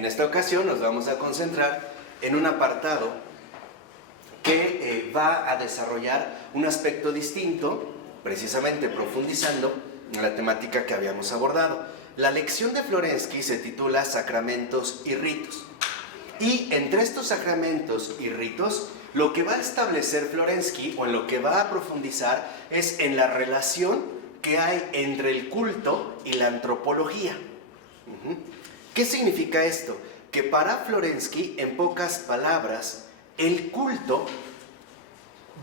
En esta ocasión nos vamos a concentrar en un apartado que va a desarrollar un aspecto distinto, precisamente profundizando en la temática que habíamos abordado. La lección de Florensky se titula Sacramentos y Ritos. Y entre estos sacramentos y ritos, lo que va a establecer Florensky, o en lo que va a profundizar, es en la relación que hay entre el culto y la antropología. ¿Qué significa esto? Que para Florensky, en pocas palabras, el culto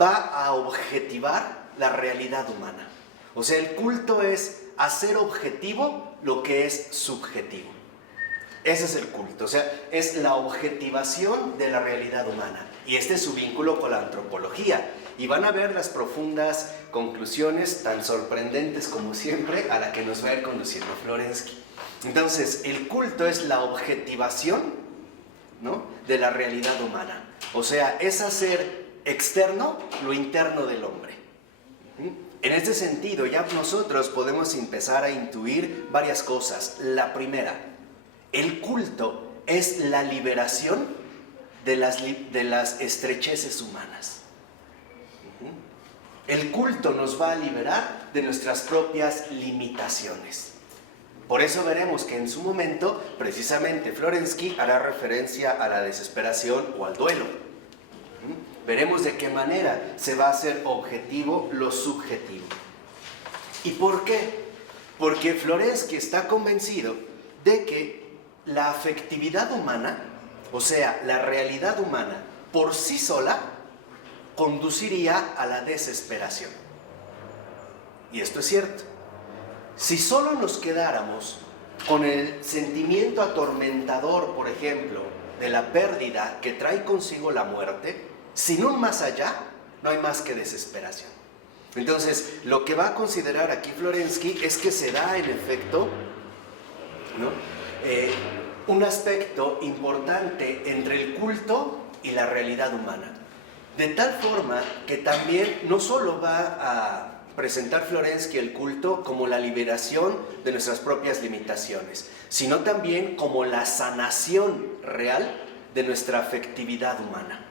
va a objetivar la realidad humana. O sea, el culto es hacer objetivo lo que es subjetivo. Ese es el culto, o sea, es la objetivación de la realidad humana. Y este es su vínculo con la antropología. Y van a ver las profundas conclusiones, tan sorprendentes como siempre, a la que nos va a ir conduciendo Florensky. Entonces, el culto es la objetivación, ¿no?, de la realidad humana. O sea, es hacer externo lo interno del hombre. En este sentido, ya nosotros podemos empezar a intuir varias cosas. La primera, el culto es la liberación de las estrecheces humanas. El culto nos va a liberar de nuestras propias limitaciones. Por eso veremos que en su momento, precisamente, Florensky hará referencia a la desesperación o al duelo. Veremos de qué manera se va a hacer objetivo lo subjetivo. ¿Y por qué? Porque Florensky está convencido de que la afectividad humana, o sea, la realidad humana, por sí sola, conduciría a la desesperación. Y esto es cierto. Si solo nos quedáramos con el sentimiento atormentador, por ejemplo, de la pérdida que trae consigo la muerte, sin un más allá, no hay más que desesperación. Entonces, lo que va a considerar aquí Florensky es que se da, en efecto, ¿no?, un aspecto importante entre el culto y la realidad humana. De tal forma que también no solo va a presentar Florensky el culto como la liberación de nuestras propias limitaciones, sino también como la sanación real de nuestra afectividad humana.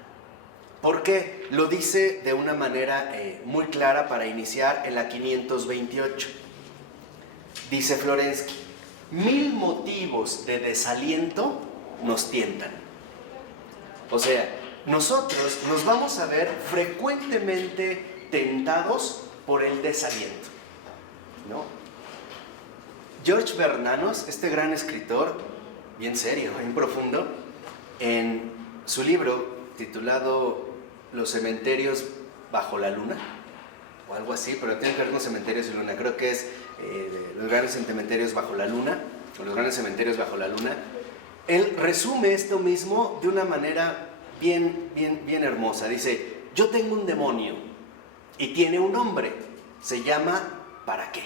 ¿Por qué? Lo dice de una manera muy clara para iniciar en la 528. Dice Florensky: 1000 motivos de desaliento nos tientan. O sea, nosotros nos vamos a ver frecuentemente tentados por el desaliento, ¿no? George Bernanos, este gran escritor, bien serio, bien profundo, en su libro titulado Los cementerios bajo la luna, o algo así, pero tiene que ver con cementerios y luna, creo que es Los grandes cementerios bajo la luna, o Los grandes cementerios bajo la luna. Él resume esto mismo de una manera bien hermosa. Dice: yo tengo un demonio y tiene un nombre, se llama ¿para qué?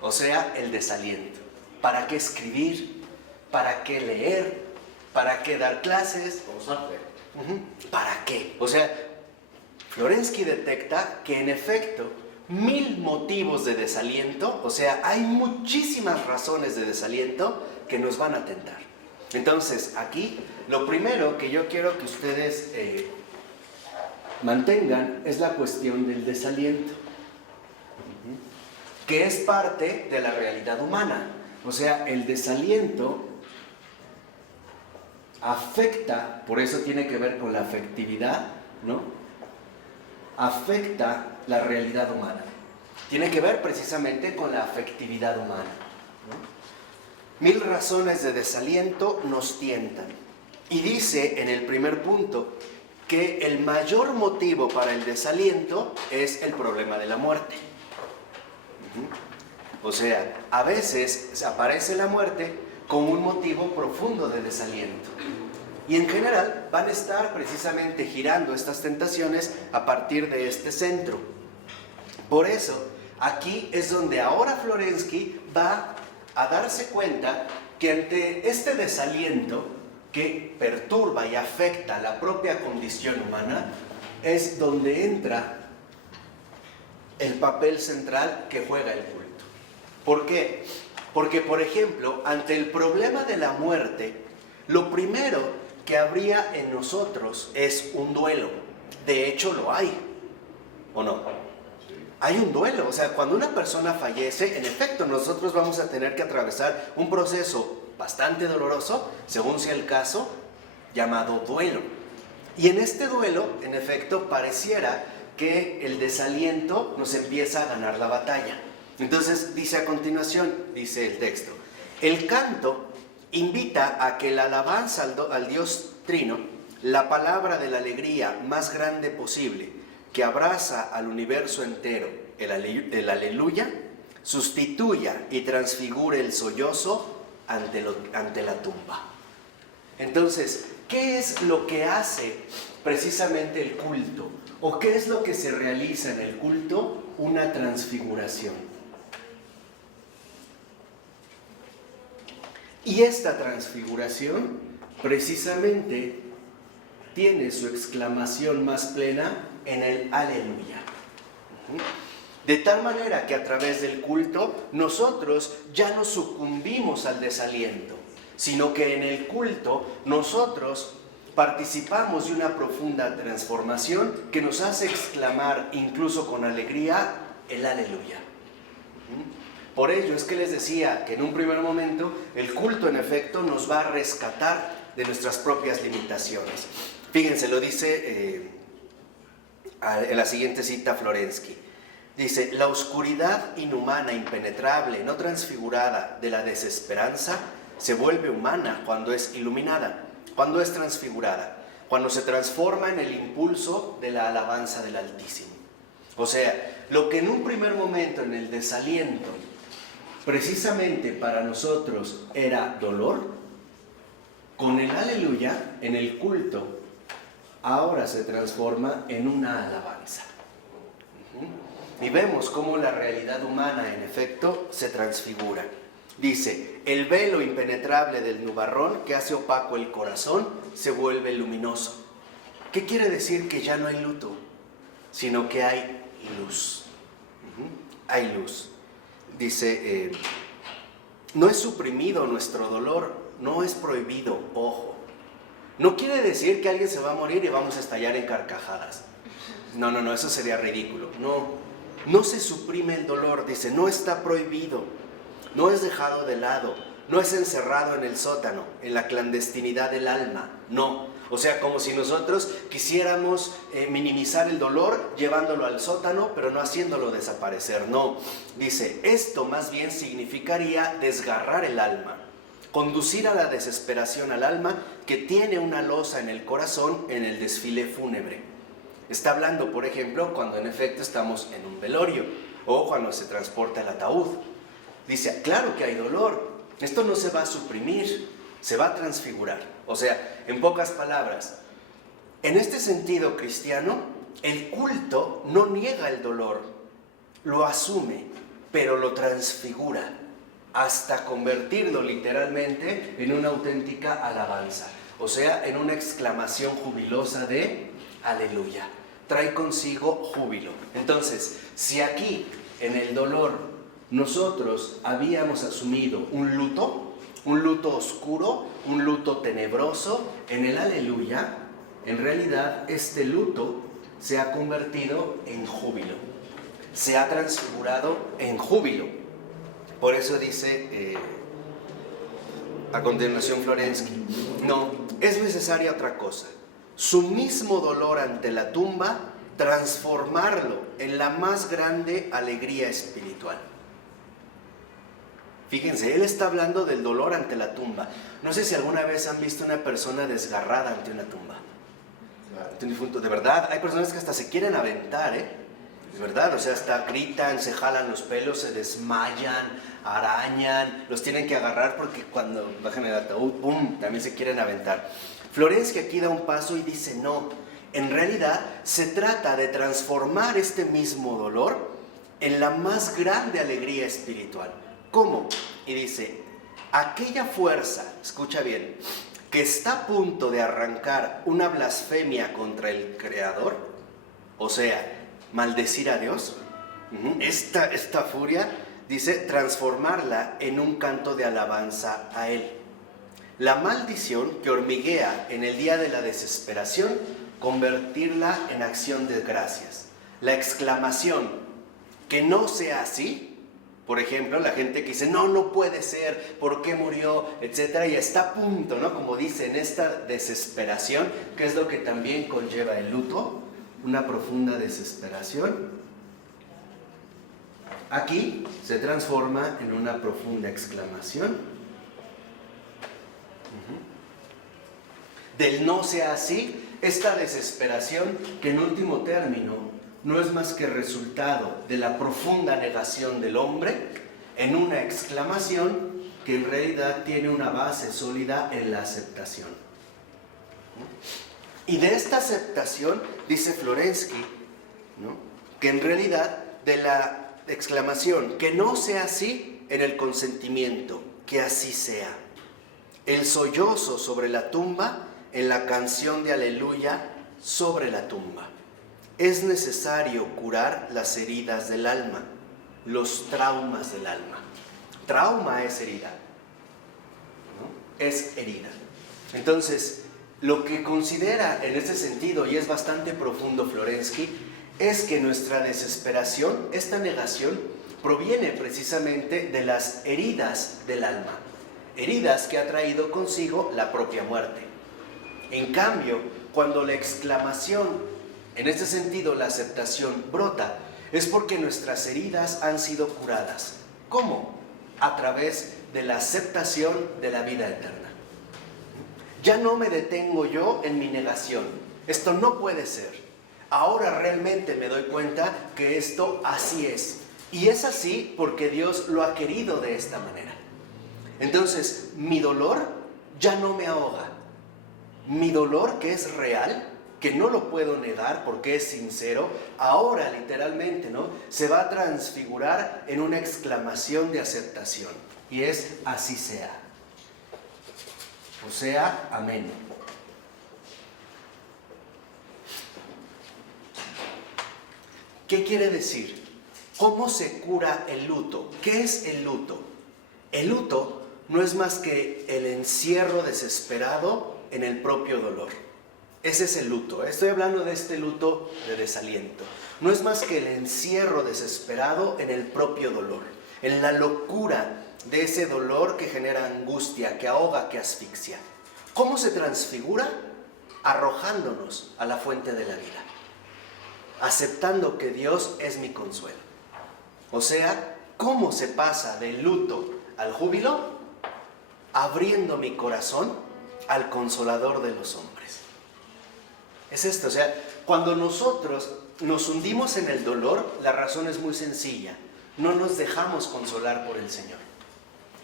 O sea, el desaliento. ¿Para qué escribir? ¿Para qué leer? ¿Para qué dar clases? ¿Para qué? O sea, Florensky detecta que en efecto 1000 motivos de desaliento, o sea, hay muchísimas razones de desaliento que nos van a tentar. Entonces, aquí lo primero que yo quiero que ustedes mantengan es la cuestión del desaliento, que es parte de la realidad humana. O sea, el desaliento afecta, por eso tiene que ver con la afectividad, ¿no? Afecta la realidad humana. Tiene que ver precisamente con la afectividad humana, ¿no? 1000 razones de desaliento nos tientan. Y dice en el primer punto que el mayor motivo para el desaliento es el problema de la muerte. O sea, a veces aparece la muerte como un motivo profundo de desaliento. Y en general van a estar precisamente girando estas tentaciones a partir de este centro. Por eso, aquí es donde ahora Florensky va a darse cuenta que ante este desaliento que perturba y afecta la propia condición humana, es donde entra el papel central que juega el culto. ¿Por qué? Porque, por ejemplo, ante el problema de la muerte, lo primero que habría en nosotros es un duelo. De hecho, lo hay, ¿o no? Hay un duelo. O sea, cuando una persona fallece, en efecto, nosotros vamos a tener que atravesar un proceso bastante doloroso, según sea el caso, llamado duelo. Y en este duelo, en efecto, pareciera que el desaliento nos empieza a ganar la batalla. Entonces, dice a continuación, dice el texto, el canto invita a que la alabanza al Dios Trino, la palabra de la alegría más grande posible, que abraza al universo entero, el aleluya, sustituya y transfigure el sollozo ante la tumba. Entonces, ¿qué es lo que hace precisamente el culto? ¿O qué es lo que se realiza en el culto? Una transfiguración. Y esta transfiguración precisamente tiene su exclamación más plena en el aleluya. De tal manera que a través del culto nosotros ya no sucumbimos al desaliento, sino que en el culto nosotros participamos de una profunda transformación que nos hace exclamar incluso con alegría el aleluya. Por ello es que les decía que en un primer momento el culto en efecto nos va a rescatar de nuestras propias limitaciones. Fíjense, lo dice en la siguiente cita Florensky. Dice, la oscuridad inhumana, impenetrable, no transfigurada de la desesperanza se vuelve humana cuando es iluminada, cuando es transfigurada, cuando se transforma en el impulso de la alabanza del Altísimo. O sea, lo que en un primer momento en el desaliento precisamente para nosotros era dolor, con el aleluya en el culto ahora se transforma en una alabanza. Y vemos cómo la realidad humana en efecto se transfigura. Dice, el velo impenetrable del nubarrón que hace opaco el corazón se vuelve luminoso. ¿Qué quiere decir? Que ya no hay luto, sino que hay luz. Hay luz. Dice, no es suprimido nuestro dolor, no es prohibido, ojo. No quiere decir que alguien se va a morir y vamos a estallar en carcajadas. No, eso sería ridículo. No se suprime el dolor, dice, no está prohibido, no es dejado de lado, no es encerrado en el sótano, en la clandestinidad del alma, no. O sea, como si nosotros quisiéramos minimizar el dolor llevándolo al sótano, pero no haciéndolo desaparecer, no. Dice, esto más bien significaría desgarrar el alma, conducir a la desesperación al alma que tiene una losa en el corazón en el desfile fúnebre. Está hablando, por ejemplo, cuando en efecto estamos en un velorio o cuando se transporta el ataúd. Dice, claro que hay dolor, esto no se va a suprimir, se va a transfigurar. O sea, en pocas palabras, en este sentido cristiano, el culto no niega el dolor, lo asume, pero lo transfigura hasta convertirlo literalmente en una auténtica alabanza. O sea, en una exclamación jubilosa de aleluya. Trae consigo júbilo. Entonces, si aquí en el dolor nosotros habíamos asumido un luto oscuro, un luto tenebroso, en el aleluya, en realidad este luto se ha convertido en júbilo, se ha transfigurado en júbilo. Por eso dice a continuación Florensky, no, es necesaria otra cosa, su mismo dolor ante la tumba, transformarlo en la más grande alegría espiritual. Fíjense, él está hablando del dolor ante la tumba. No sé si alguna vez han visto una persona desgarrada ante una tumba. Ante un difunto. De verdad, hay personas que hasta se quieren aventar, De verdad, o sea, hasta gritan, se jalan los pelos, se desmayan, arañan, los tienen que agarrar porque cuando bajan el ataúd, ¡pum!, también se quieren aventar. Florensky aquí da un paso y dice, no, en realidad se trata de transformar este mismo dolor en la más grande alegría espiritual. ¿Cómo? Y dice, aquella fuerza, escucha bien, que está a punto de arrancar una blasfemia contra el Creador, o sea, maldecir a Dios, esta furia dice transformarla en un canto de alabanza a Él. La maldición que hormiguea en el día de la desesperación, convertirla en acción de gracias. La exclamación, que no sea así. Por ejemplo, la gente que dice, no, no puede ser, ¿por qué murió? Etcétera, y está a punto, ¿no? Como dice, en esta desesperación, que es lo que también conlleva el luto, una profunda desesperación. Aquí se transforma en una profunda exclamación. Del no sea así, esta desesperación que en último término no es más que resultado de la profunda negación del hombre en una exclamación que en realidad tiene una base sólida en la aceptación. Y de esta aceptación, dice Florensky, ¿no?, que en realidad de la exclamación, que no sea así, en el consentimiento, que así sea. El sollozo sobre la tumba, en la canción de aleluya sobre la tumba. Es necesario curar las heridas del alma, los traumas del alma. Trauma es herida, ¿no? Es herida. Entonces, lo que considera en este sentido, y es bastante profundo Florensky, es que nuestra desesperación, esta negación, proviene precisamente de las heridas del alma. Heridas que ha traído consigo la propia muerte. En cambio, cuando la exclamación, en este sentido, la aceptación brota, es porque nuestras heridas han sido curadas. ¿Cómo? A través de la aceptación de la vida eterna. Ya no me detengo yo en mi negación. Esto no puede ser. Ahora realmente me doy cuenta que esto así es. Y es así porque Dios lo ha querido de esta manera. Entonces, mi dolor ya no me ahoga. Mi dolor, que es real, que no lo puedo negar porque es sincero, ahora literalmente, ¿no?, se va a transfigurar en una exclamación de aceptación. Y es así sea. O sea, amén. ¿Qué quiere decir? ¿Cómo se cura el luto? ¿Qué es el luto? El luto no es más que el encierro desesperado en el propio dolor. Ese es el luto. Estoy hablando de este luto de desaliento. No es más que el encierro desesperado en el propio dolor, en la locura de ese dolor que genera angustia, que ahoga, que asfixia. ¿Cómo se transfigura? Arrojándonos a la fuente de la vida, aceptando que Dios es mi consuelo. O sea, ¿cómo se pasa del luto al júbilo? Abriendo mi corazón al Consolador de los hombres. Es esto, o sea, cuando nosotros nos hundimos en el dolor, la razón es muy sencilla. No nos dejamos consolar por el Señor.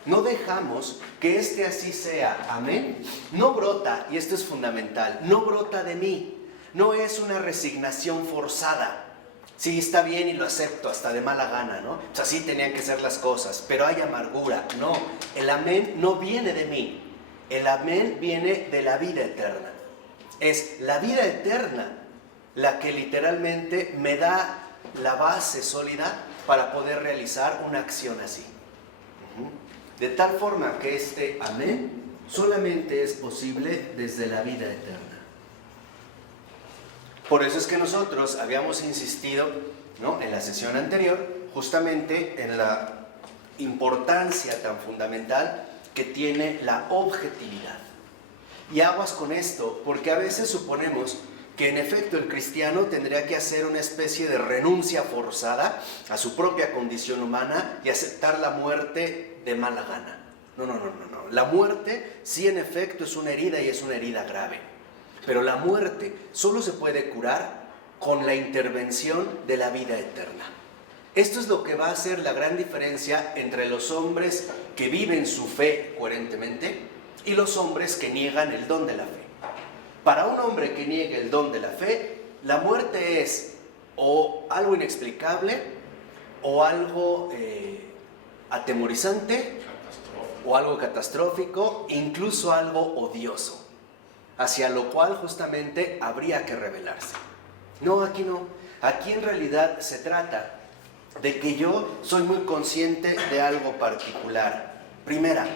No dejamos que este así sea, amén. No brota, y esto es fundamental, no brota de mí. No es una resignación forzada. Sí, está bien y lo acepto hasta de mala gana, ¿no? O sea, así tenían que ser las cosas, pero hay amargura. No, el amén no viene de mí. El amén viene de la vida eterna. Es la vida eterna la que literalmente me da la base sólida para poder realizar una acción así. De tal forma que este amén solamente es posible desde la vida eterna. Por eso es que nosotros habíamos insistido, ¿no?, en la sesión anterior, justamente en la importancia tan fundamental que tiene la objetividad. Y aguas con esto, porque a veces suponemos que en efecto el cristiano tendría que hacer una especie de renuncia forzada a su propia condición humana y aceptar la muerte de mala gana. No. La muerte sí en efecto es una herida y es una herida grave. Pero la muerte solo se puede curar con la intervención de la vida eterna. Esto es lo que va a hacer la gran diferencia entre los hombres que viven su fe coherentemente y los hombres que niegan el don de la fe. Para un hombre que niegue el don de la fe, la muerte es o algo inexplicable, o algo atemorizante, o algo catastrófico, incluso algo odioso, hacia lo cual justamente habría que rebelarse. No, aquí no. Aquí en realidad se trata de que yo soy muy consciente de algo particular. Primera,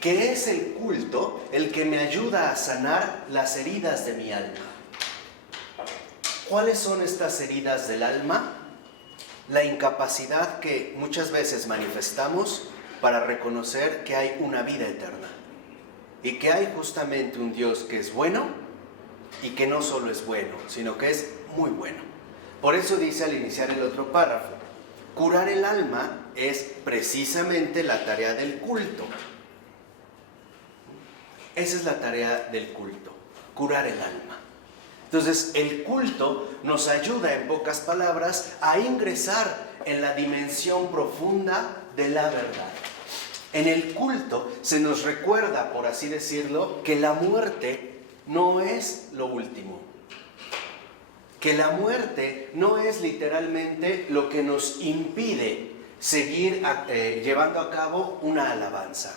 que es el culto el que me ayuda a sanar las heridas de mi alma. ¿Cuáles son estas heridas del alma? La incapacidad que muchas veces manifestamos para reconocer que hay una vida eterna y que hay justamente un Dios que es bueno y que no solo es bueno, sino que es muy bueno. Por eso dice al iniciar el otro párrafo, curar el alma es precisamente la tarea del culto. Esa es la tarea del culto, curar el alma. Entonces, el culto nos ayuda, en pocas palabras, a ingresar en la dimensión profunda de la verdad. En el culto se nos recuerda, por así decirlo, que la muerte no es lo último. Que la muerte no es literalmente lo que nos impide seguir llevando a cabo una alabanza.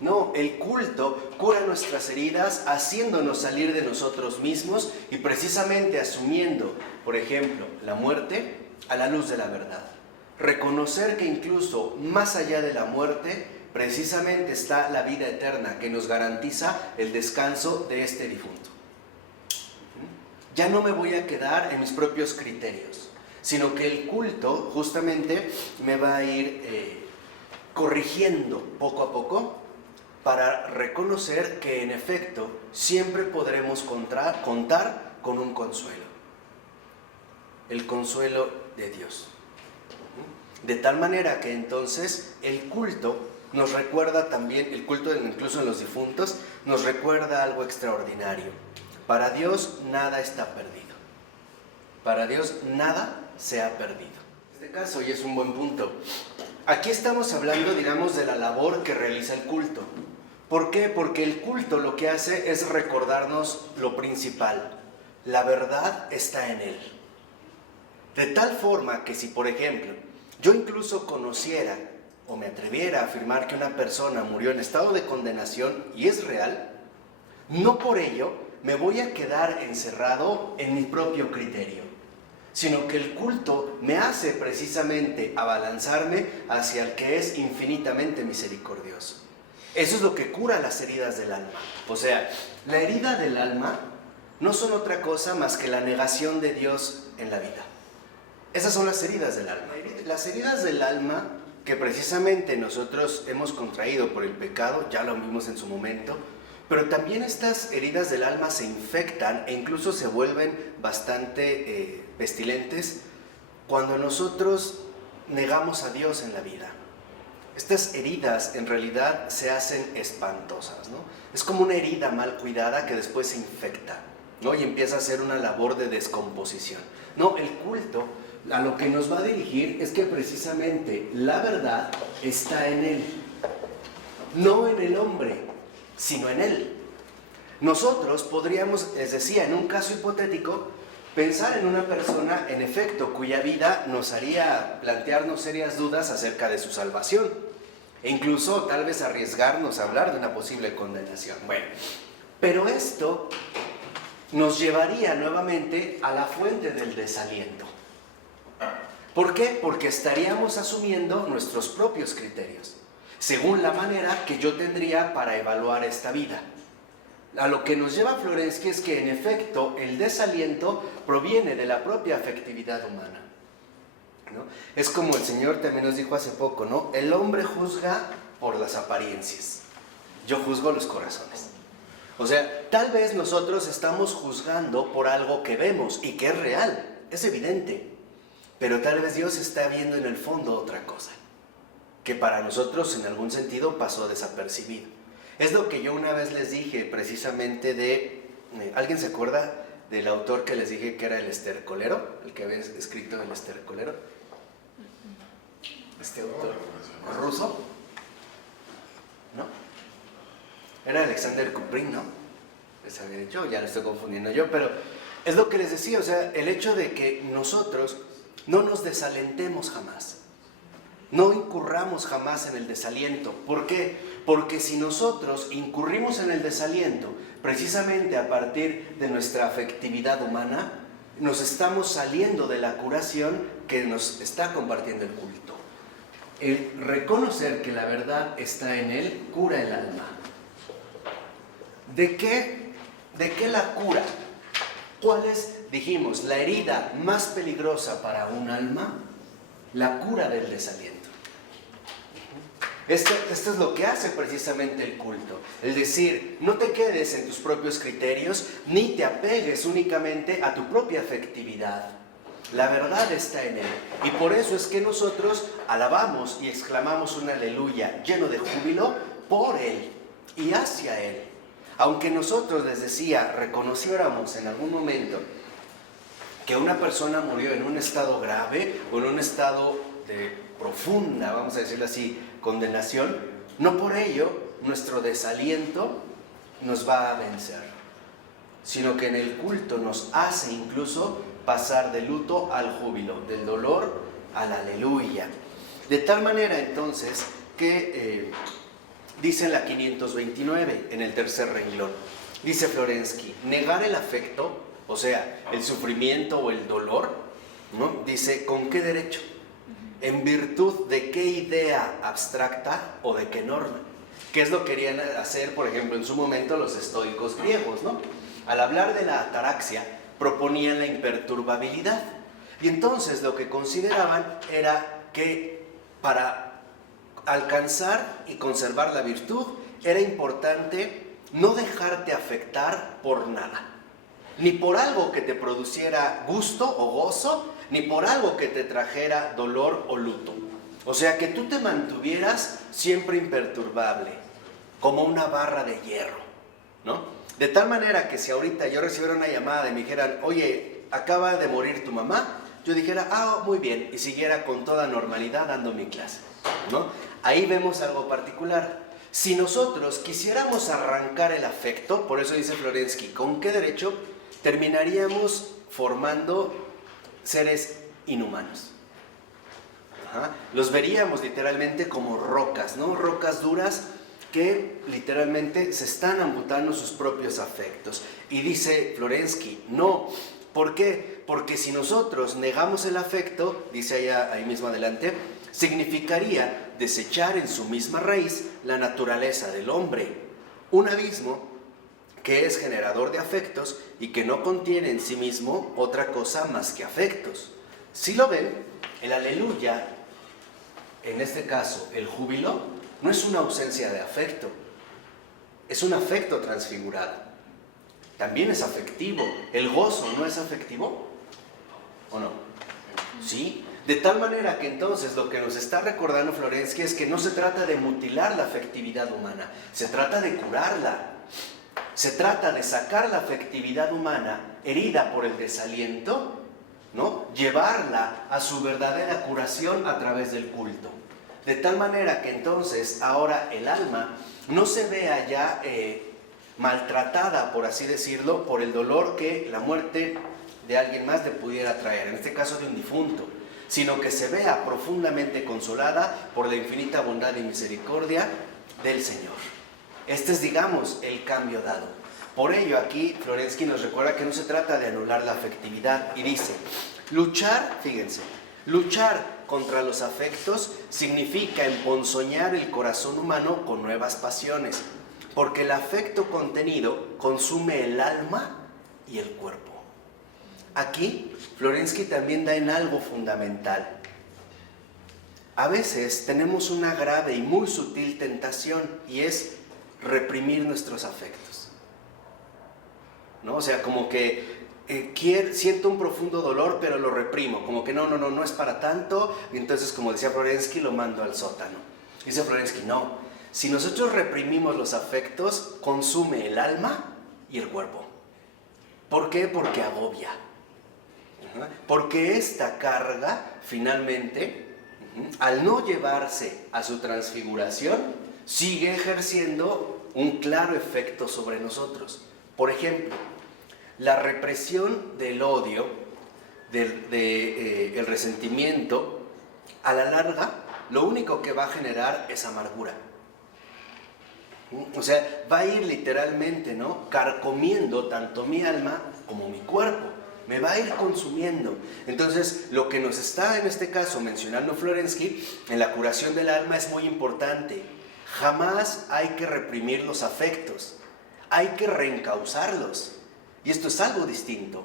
No, el culto cura nuestras heridas haciéndonos salir de nosotros mismos y precisamente asumiendo, por ejemplo, la muerte a la luz de la verdad. Reconocer que incluso más allá de la muerte, precisamente está la vida eterna que nos garantiza el descanso de este difunto. Ya no me voy a quedar en mis propios criterios, sino que el culto justamente me va a ir corrigiendo poco a poco para reconocer que en efecto siempre podremos contar con un consuelo, el consuelo de Dios. De tal manera que entonces el culto nos recuerda también, el culto incluso en los difuntos, nos recuerda algo extraordinario. Para Dios nada está perdido. Para Dios nada se ha perdido. En este caso, y es un buen punto, aquí estamos hablando, digamos, de la labor que realiza el culto. ¿Por qué? Porque el culto lo que hace es recordarnos lo principal. La verdad está en él. De tal forma que si, por ejemplo, yo incluso conociera o me atreviera a afirmar que una persona murió en estado de condenación y es real, no por ello me voy a quedar encerrado en mi propio criterio, sino que el culto me hace precisamente abalanzarme hacia el que es infinitamente misericordioso. Eso es lo que cura las heridas del alma. O sea, la herida del alma no son otra cosa más que la negación de Dios en la vida. Esas son las heridas del alma. Las heridas del alma que precisamente nosotros hemos contraído por el pecado, ya lo vimos en su momento, pero también estas heridas del alma se infectan e incluso se vuelven bastante pestilentes cuando nosotros negamos a Dios en la vida. Estas heridas en realidad se hacen espantosas, ¿no? Es como una herida mal cuidada que después se infecta, ¿no? Y empieza a hacer una labor de descomposición. No, el culto a lo que nos va a dirigir es que precisamente la verdad está en él, no en el hombre, sino en él. Nosotros podríamos, les decía, en un caso hipotético, pensar en una persona, en efecto, cuya vida nos haría plantearnos serias dudas acerca de su salvación e incluso tal vez arriesgarnos a hablar de una posible condenación. Bueno, pero esto nos llevaría nuevamente a la fuente del desaliento. ¿Por qué? Porque estaríamos asumiendo nuestros propios criterios, según la manera que yo tendría para evaluar esta vida. A lo que nos lleva Florensky es que en efecto el desaliento proviene de la propia afectividad humana, ¿no? Es como el Señor también nos dijo hace poco, ¿no? El hombre juzga por las apariencias, yo juzgo los corazones. O sea, tal vez nosotros estamos juzgando por algo que vemos y que es real, es evidente, pero tal vez Dios está viendo en el fondo otra cosa, que para nosotros en algún sentido pasó desapercibido. Es lo que yo una vez les dije precisamente de... ¿alguien se acuerda del autor que les dije que era el estercolero? El que había escrito el estercolero. Este autor ruso, ¿no? Era Alexander Kuprin, ¿no? Les había dicho, ya lo estoy confundiendo yo, pero es lo que les decía, o sea, el hecho de que nosotros no nos desalentemos jamás. No incurramos jamás en el desaliento. ¿Por qué? Porque si nosotros incurrimos en el desaliento, precisamente a partir de nuestra afectividad humana, nos estamos saliendo de la curación que nos está compartiendo el culto. El reconocer que la verdad está en él cura el alma. ¿De qué la cura? ¿Cuál es, dijimos, la herida más peligrosa para un alma? La cura del desaliento. Esto es lo que hace precisamente el culto. Es decir, no te quedes en tus propios criterios, ni te apegues únicamente a tu propia afectividad. La verdad está en él. Y por eso es que nosotros alabamos y exclamamos un aleluya lleno de júbilo por él y hacia él. Aunque nosotros, les decía, reconociéramos en algún momento que una persona murió en un estado grave o en un estado de profunda, vamos a decirlo así, condenación, no por ello nuestro desaliento nos va a vencer, sino que en el culto nos hace incluso pasar del luto al júbilo, del dolor al aleluya. De tal manera entonces que dice en la 529, en el tercer renglón, dice Florensky, negar el afecto, o sea, el sufrimiento o el dolor, ¿no? Dice, ¿con qué derecho? ¿En virtud de qué idea abstracta o de qué norma? ¿Qué es lo que querían hacer, por ejemplo, en su momento los estoicos griegos, ¿no? Al hablar de la ataraxia, proponían la imperturbabilidad. Y entonces lo que consideraban era que para alcanzar y conservar la virtud era importante no dejarte afectar por nada. Ni por algo que te produciera gusto o gozo, ni por algo que te trajera dolor o luto. O sea, que tú te mantuvieras siempre imperturbable, como una barra de hierro, ¿no? De tal manera que si ahorita yo recibiera una llamada y me dijeran, oye, acaba de morir tu mamá, yo dijera, muy bien, y siguiera con toda normalidad dando mi clase, ¿no? Ahí vemos algo particular. Si nosotros quisiéramos arrancar el afecto, por eso dice Florensky, ¿con qué derecho? Terminaríamos formando seres inhumanos. Los veríamos literalmente como rocas, ¿no? Rocas duras que literalmente se están amputando sus propios afectos. Y dice Florensky, no. ¿Por qué? Porque si nosotros negamos el afecto, dice ahí mismo adelante, significaría desechar en su misma raíz la naturaleza del hombre. Un abismo que es generador de afectos y que no contiene en sí mismo otra cosa más que afectos. Si lo ven, el aleluya, en este caso el júbilo, no es una ausencia de afecto, es un afecto transfigurado. También es afectivo. ¿El gozo no es afectivo? ¿O no? ¿Sí? De tal manera que entonces lo que nos está recordando Florensky es que no se trata de mutilar la afectividad humana, se trata de curarla. Se trata de sacar la afectividad humana herida por el desaliento, ¿no? Llevarla a su verdadera curación a través del culto. De tal manera que entonces ahora el alma no se vea ya maltratada, por así decirlo, por el dolor que la muerte de alguien más le pudiera traer, en este caso de un difunto, sino que se vea profundamente consolada por la infinita bondad y misericordia del Señor. Este es, digamos, el cambio dado. Por ello, aquí Florensky nos recuerda que no se trata de anular la afectividad y dice, luchar, fíjense, luchar contra los afectos significa emponzoñar el corazón humano con nuevas pasiones, porque el afecto contenido consume el alma y el cuerpo. Aquí, Florensky también da en algo fundamental. A veces tenemos una grave y muy sutil tentación y es reprimir nuestros afectos, ¿no? O sea, como que siento un profundo dolor, pero lo reprimo, como que no es para tanto, y entonces, como decía Florensky, lo mando al sótano. Dice Florensky, no, si nosotros reprimimos los afectos, consume el alma y el cuerpo. ¿Por qué? Porque agobia. Porque esta carga, finalmente, al no llevarse a su transfiguración, sigue ejerciendo un claro efecto sobre nosotros. Por ejemplo, la represión del odio, el resentimiento, a la larga, lo único que va a generar es amargura. O sea, va a ir literalmente, ¿no?, carcomiendo tanto mi alma como mi cuerpo. me va a ir consumiendo. Entonces, lo que nos está en este caso mencionando Florensky en la curación del alma es muy importante. Jamás hay que reprimir los afectos, hay que reencauzarlos. Y esto es algo distinto.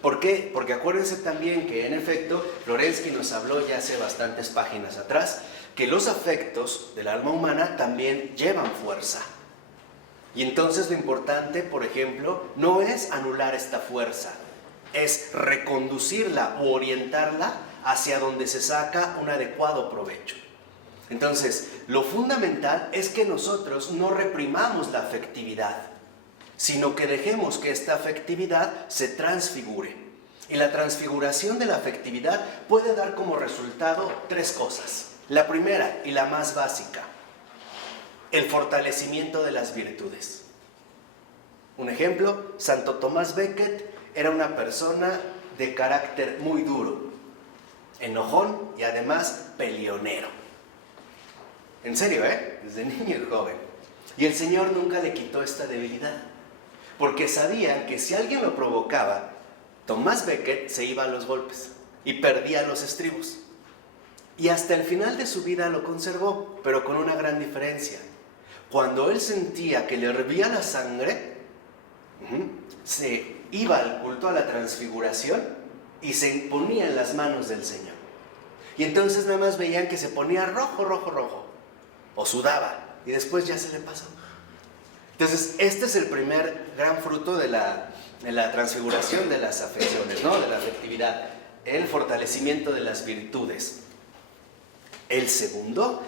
¿Por qué? Porque acuérdense también que en efecto Florensky nos habló ya hace bastantes páginas atrás que los afectos del alma humana también llevan fuerza. Y entonces lo importante, por ejemplo, no es anular esta fuerza, es reconducirla o orientarla hacia donde se saca un adecuado provecho. Entonces, lo fundamental es que nosotros no reprimamos la afectividad, sino que dejemos que esta afectividad se transfigure. Y la transfiguración de la afectividad puede dar como resultado 3 cosas. La primera y la más básica, el fortalecimiento de las virtudes. Un ejemplo, Santo Tomás Becket era una persona de carácter muy duro, enojón y además peleonero. En serio, desde niño y joven. Y el Señor nunca le quitó esta debilidad, porque sabían que si alguien lo provocaba, Tomás Becket se iba a los golpes y perdía los estribos. Y hasta el final de su vida lo conservó, pero con una gran diferencia. Cuando él sentía que le hervía la sangre, se iba al culto a la transfiguración y se ponía en las manos del Señor. Y entonces nada más veían que se ponía rojo, rojo, rojo, o sudaba, y después ya se le pasó. Entonces, este es el primer gran fruto de la transfiguración de las afecciones, ¿no? De la afectividad, el fortalecimiento de las virtudes. El segundo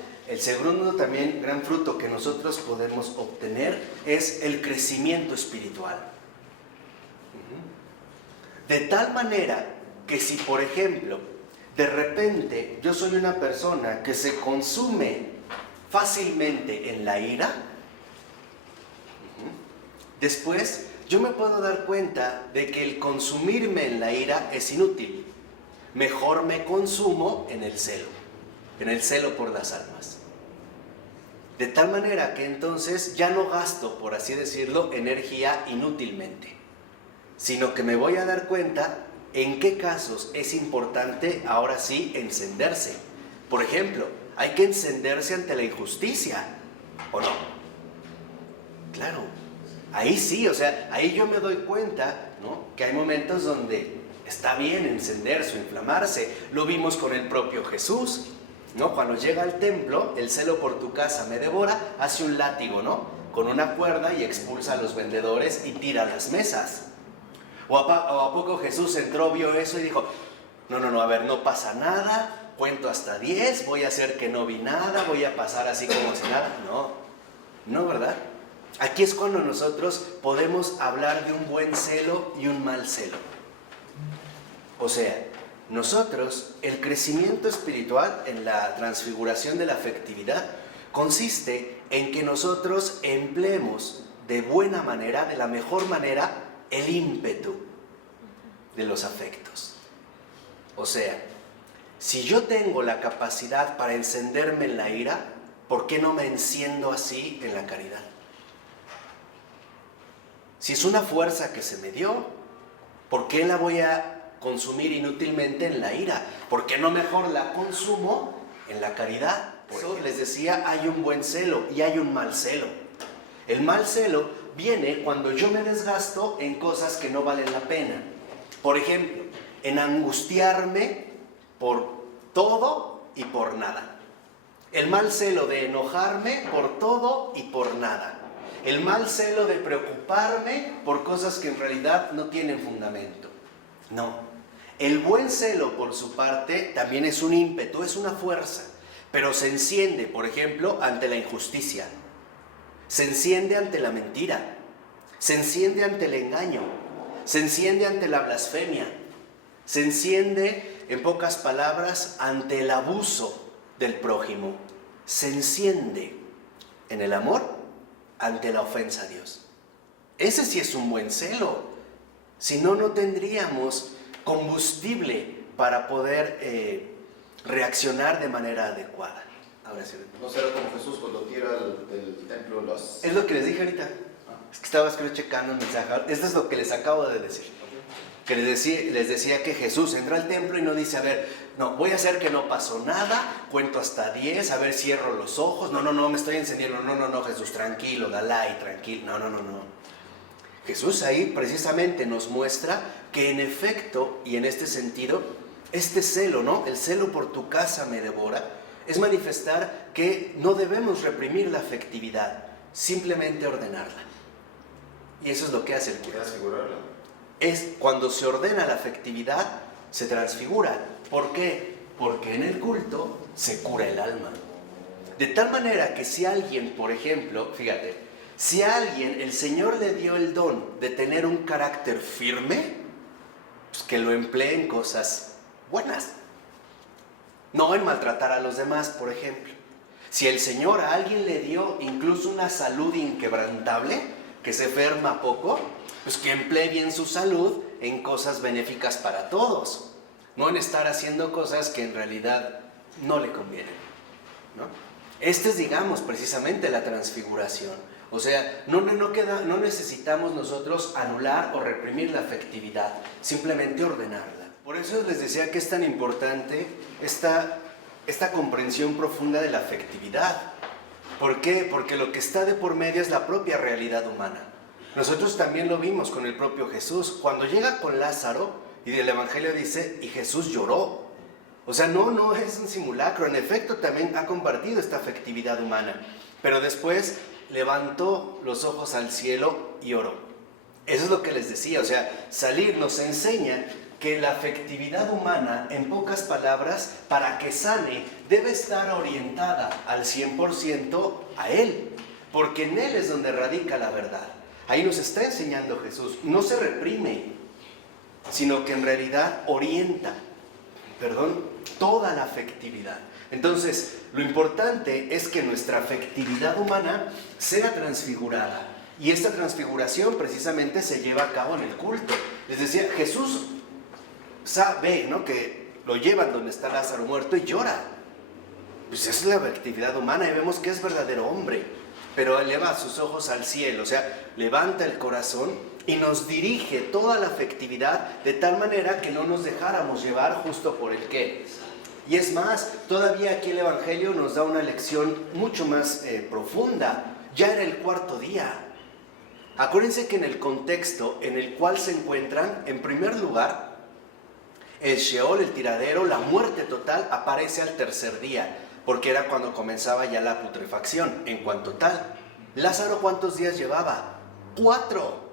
también gran fruto que nosotros podemos obtener es el crecimiento espiritual. De tal manera que si, por ejemplo, de repente yo soy una persona que se consume fácilmente en la ira, después yo me puedo dar cuenta de que el consumirme en la ira es inútil. Mejor me consumo en el celo por las almas. De tal manera que entonces ya no gasto, por así decirlo, energía inútilmente, sino que me voy a dar cuenta en qué casos es importante ahora sí encenderse. Por ejemplo, hay que encenderse ante la injusticia, ¿o no? Claro, ahí sí, o sea, ahí yo me doy cuenta, ¿no?, que hay momentos donde está bien encenderse o inflamarse. Lo vimos con el propio Jesús, ¿no? Cuando llega al templo, el celo por tu casa me devora, hace un látigo, ¿no?, con una cuerda y expulsa a los vendedores y tira las mesas. ¿O a poco Jesús entró, vio eso y dijo, no, a ver, no pasa nada, cuento hasta 10, voy a hacer que no vi nada, voy a pasar así como si nada? No, ¿verdad? Aquí es cuando nosotros podemos hablar de un buen celo y un mal celo. O sea, nosotros, el crecimiento espiritual en la transfiguración de la afectividad consiste en que nosotros empleemos de buena manera, de la mejor manera, el ímpetu de los afectos. O sea, si yo tengo la capacidad para encenderme en la ira, ¿por qué no me enciendo así en la caridad? Si es una fuerza que se me dio, ¿por qué la voy a consumir inútilmente en la ira? ¿Por qué no mejor la consumo en la caridad? Por eso les decía, hay un buen celo y hay un mal celo. El mal celo viene cuando yo me desgasto en cosas que no valen la pena. Por ejemplo, en angustiarme por todo y por nada. El mal celo de enojarme por todo y por nada. El mal celo de preocuparme por cosas que en realidad no tienen fundamento. No. El buen celo, por su parte, también es un ímpetu, es una fuerza, pero se enciende, por ejemplo, ante la injusticia, se enciende ante la mentira, se enciende ante el engaño, se enciende ante la blasfemia, se enciende, en pocas palabras, ante el abuso del prójimo, se enciende en el amor ante la ofensa a Dios. Ese sí es un buen celo, si no, no tendríamos combustible para poder reaccionar de manera adecuada. Ahora sí. No será como Jesús cuando tira del templo las... Es lo que les dije ahorita. Es que estaba checando el mensaje. Esto es lo que les acabo de decir. Que les decía que Jesús entra al templo y no dice, a ver, no, voy a hacer que no pasó nada, cuento hasta 10, a ver, cierro los ojos, no, me estoy encendiendo, no, Jesús, tranquilo, Dalai, tranquilo, no. Jesús ahí precisamente nos muestra que en efecto, y en este sentido, este celo, ¿no? El celo por tu casa me devora, es manifestar que no debemos reprimir la afectividad, simplemente ordenarla. Y eso es lo que hace el culto. Es cuando se ordena la afectividad, se transfigura. ¿Por qué? Porque en el culto se cura el alma. De tal manera que si alguien, por ejemplo, fíjate, si a alguien el Señor le dio el don de tener un carácter firme, pues que lo emplee en cosas buenas. No en maltratar a los demás, por ejemplo. Si el Señor a alguien le dio incluso una salud inquebrantable, que se enferma poco, pues que emplee bien su salud en cosas benéficas para todos, no en estar haciendo cosas que en realidad no le convienen, ¿no? Esta es, digamos, precisamente la transfiguración. O sea, no necesitamos nosotros anular o reprimir la afectividad, simplemente ordenarla. Por eso les decía que es tan importante esta comprensión profunda de la afectividad. ¿Por qué? Porque lo que está de por medio es la propia realidad humana. Nosotros también lo vimos con el propio Jesús. Cuando llega con Lázaro, y del Evangelio dice, y Jesús lloró. O sea, no es un simulacro. En efecto, también ha compartido esta afectividad humana. Pero después levantó los ojos al cielo y oró. Eso es lo que les decía. O sea, salir nos enseña que la afectividad humana, en pocas palabras, para que sane, debe estar orientada al 100% a Él, porque en Él es donde radica la verdad. Ahí nos está enseñando Jesús. No se reprime, sino que en realidad orienta, toda la afectividad. Entonces, lo importante es que nuestra afectividad humana sea transfigurada. Y esta transfiguración precisamente se lleva a cabo en el culto. Les decía, Jesús sabe, ¿no?, que lo llevan donde está Lázaro muerto y llora. Pues esa es la actividad humana y vemos que es verdadero hombre, pero eleva sus ojos al cielo, o sea, levanta el corazón y nos dirige toda la afectividad de tal manera que no nos dejáramos llevar justo por el qué. Y es más, todavía aquí el Evangelio nos da una lección mucho más profunda. Ya era el cuarto día. Acuérdense que en el contexto en el cual se encuentran, en primer lugar, el Sheol, el tiradero, la muerte total aparece al tercer día, porque era cuando comenzaba ya la putrefacción, en cuanto tal. Lázaro, ¿cuántos días llevaba? 4.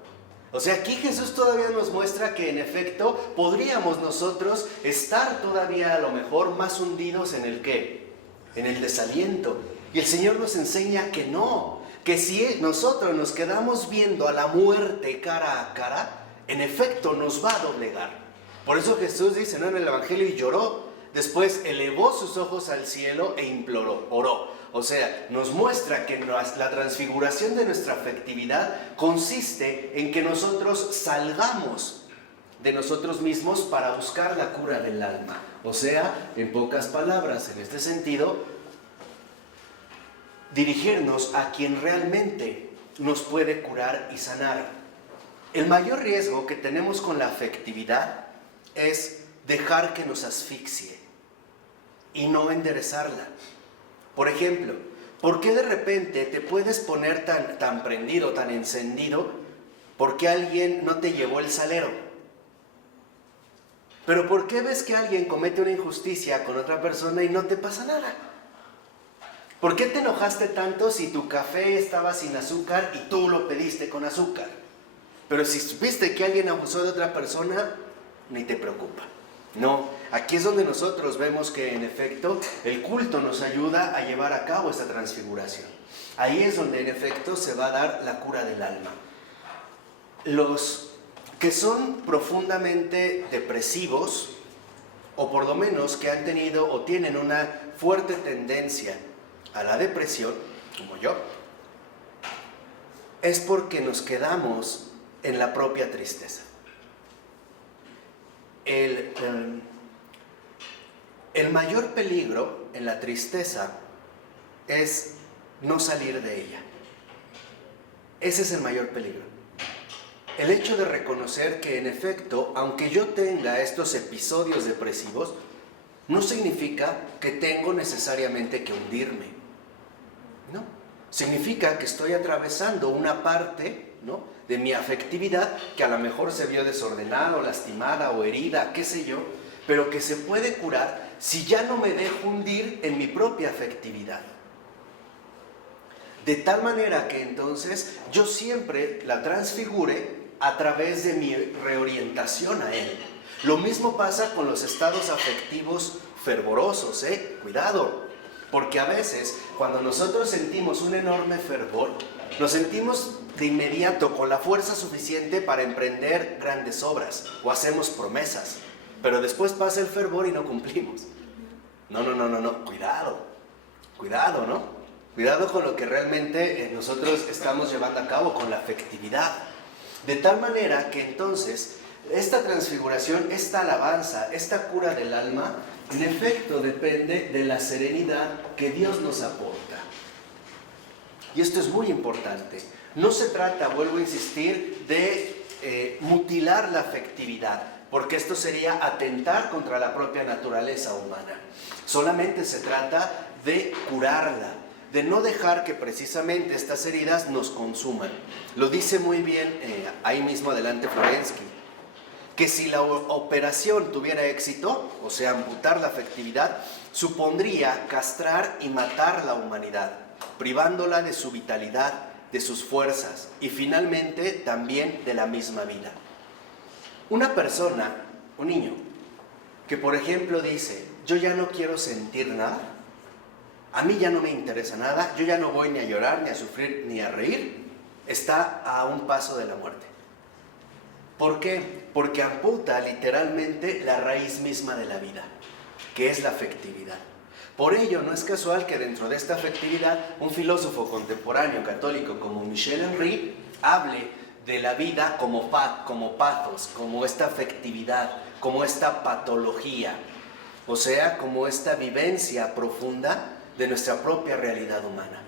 O sea, aquí Jesús todavía nos muestra que en efecto podríamos nosotros estar todavía a lo mejor más hundidos en el ¿qué? En el desaliento. Y el Señor nos enseña que no, que si nosotros nos quedamos viendo a la muerte cara a cara, en efecto nos va a doblegar. Por eso Jesús dice, ¿no?, en el Evangelio, y lloró. Después elevó sus ojos al cielo e imploró, oró. O sea, nos muestra que la transfiguración de nuestra afectividad consiste en que nosotros salgamos de nosotros mismos para buscar la cura del alma. O sea, en pocas palabras, en este sentido, dirigirnos a quien realmente nos puede curar y sanar. El mayor riesgo que tenemos con la afectividad es dejar que nos asfixie y no enderezarla. Por ejemplo, ¿por qué de repente te puedes poner tan prendido, tan encendido, porque alguien no te llevó el salero? Pero ¿por qué ves que alguien comete una injusticia con otra persona y no te pasa nada? ¿Por qué te enojaste tanto si tu café estaba sin azúcar y tú lo pediste con azúcar? Pero si supiste que alguien abusó de otra persona, ni te preocupa. No, aquí es donde nosotros vemos que en efecto el culto nos ayuda a llevar a cabo esta transfiguración. Ahí es donde en efecto se va a dar la cura del alma. Los que son profundamente depresivos, o por lo menos que han tenido o tienen una fuerte tendencia a la depresión, como yo, es porque nos quedamos en la propia tristeza. El mayor peligro en la tristeza es no salir de ella. Ese es el mayor peligro. el hecho de reconocer que en efecto, aunque yo tenga estos episodios depresivos, no significa que tengo necesariamente que hundirme, ¿no? Significa que estoy atravesando una parte, ¿no?, de mi afectividad que a lo mejor se vio desordenada o lastimada o herida, qué sé yo, pero que se puede curar si ya no me dejo hundir en mi propia afectividad. De tal manera que entonces yo siempre la transfigure a través de mi reorientación a Él. Lo mismo pasa con los estados afectivos fervorosos, cuidado, porque a veces cuando nosotros sentimos un enorme fervor, nos sentimos de inmediato con la fuerza suficiente para emprender grandes obras o hacemos promesas, pero después pasa el fervor y no cumplimos. No, cuidado, ¿no? Cuidado con lo que realmente nosotros estamos llevando a cabo, con la afectividad. De tal manera que entonces esta transfiguración, esta alabanza, esta cura del alma, en efecto depende de la serenidad que Dios nos aporta. Y esto es muy importante. No se trata, vuelvo a insistir, de mutilar la afectividad, porque esto sería atentar contra la propia naturaleza humana. Solamente se trata de curarla, de no dejar que precisamente estas heridas nos consuman. Lo dice muy bien ahí mismo adelante Florensky, que si la operación tuviera éxito, o sea, amputar la afectividad, supondría castrar y matar la humanidad, privándola de su vitalidad, de sus fuerzas y finalmente también de la misma vida. Una persona, un niño, que por ejemplo dice, yo ya no quiero sentir nada, a mí ya no me interesa nada, yo ya no voy ni a llorar, ni a sufrir, ni a reír, está a un paso de la muerte. ¿Por qué? Porque amputa literalmente la raíz misma de la vida, que es la afectividad. Por ello, no es casual que dentro de esta afectividad, un filósofo contemporáneo católico como Michel Henry hable de la vida como pathos, como esta afectividad, como esta patología, o sea, como esta vivencia profunda de nuestra propia realidad humana.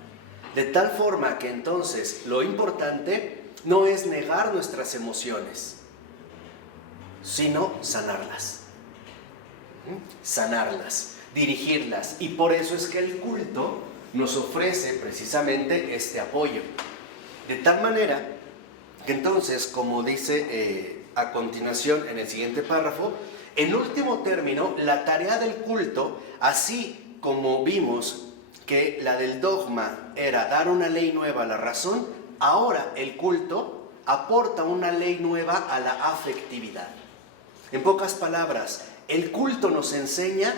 De tal forma que entonces lo importante no es negar nuestras emociones, sino sanarlas. Sanarlas, dirigirlas. Y por eso es que el culto nos ofrece precisamente este apoyo. De tal manera que entonces, como dice a continuación en el siguiente párrafo, en último término, la tarea del culto, así como vimos que la del dogma era dar una ley nueva a la razón, ahora el culto aporta una ley nueva a la afectividad. En pocas palabras, el culto nos enseña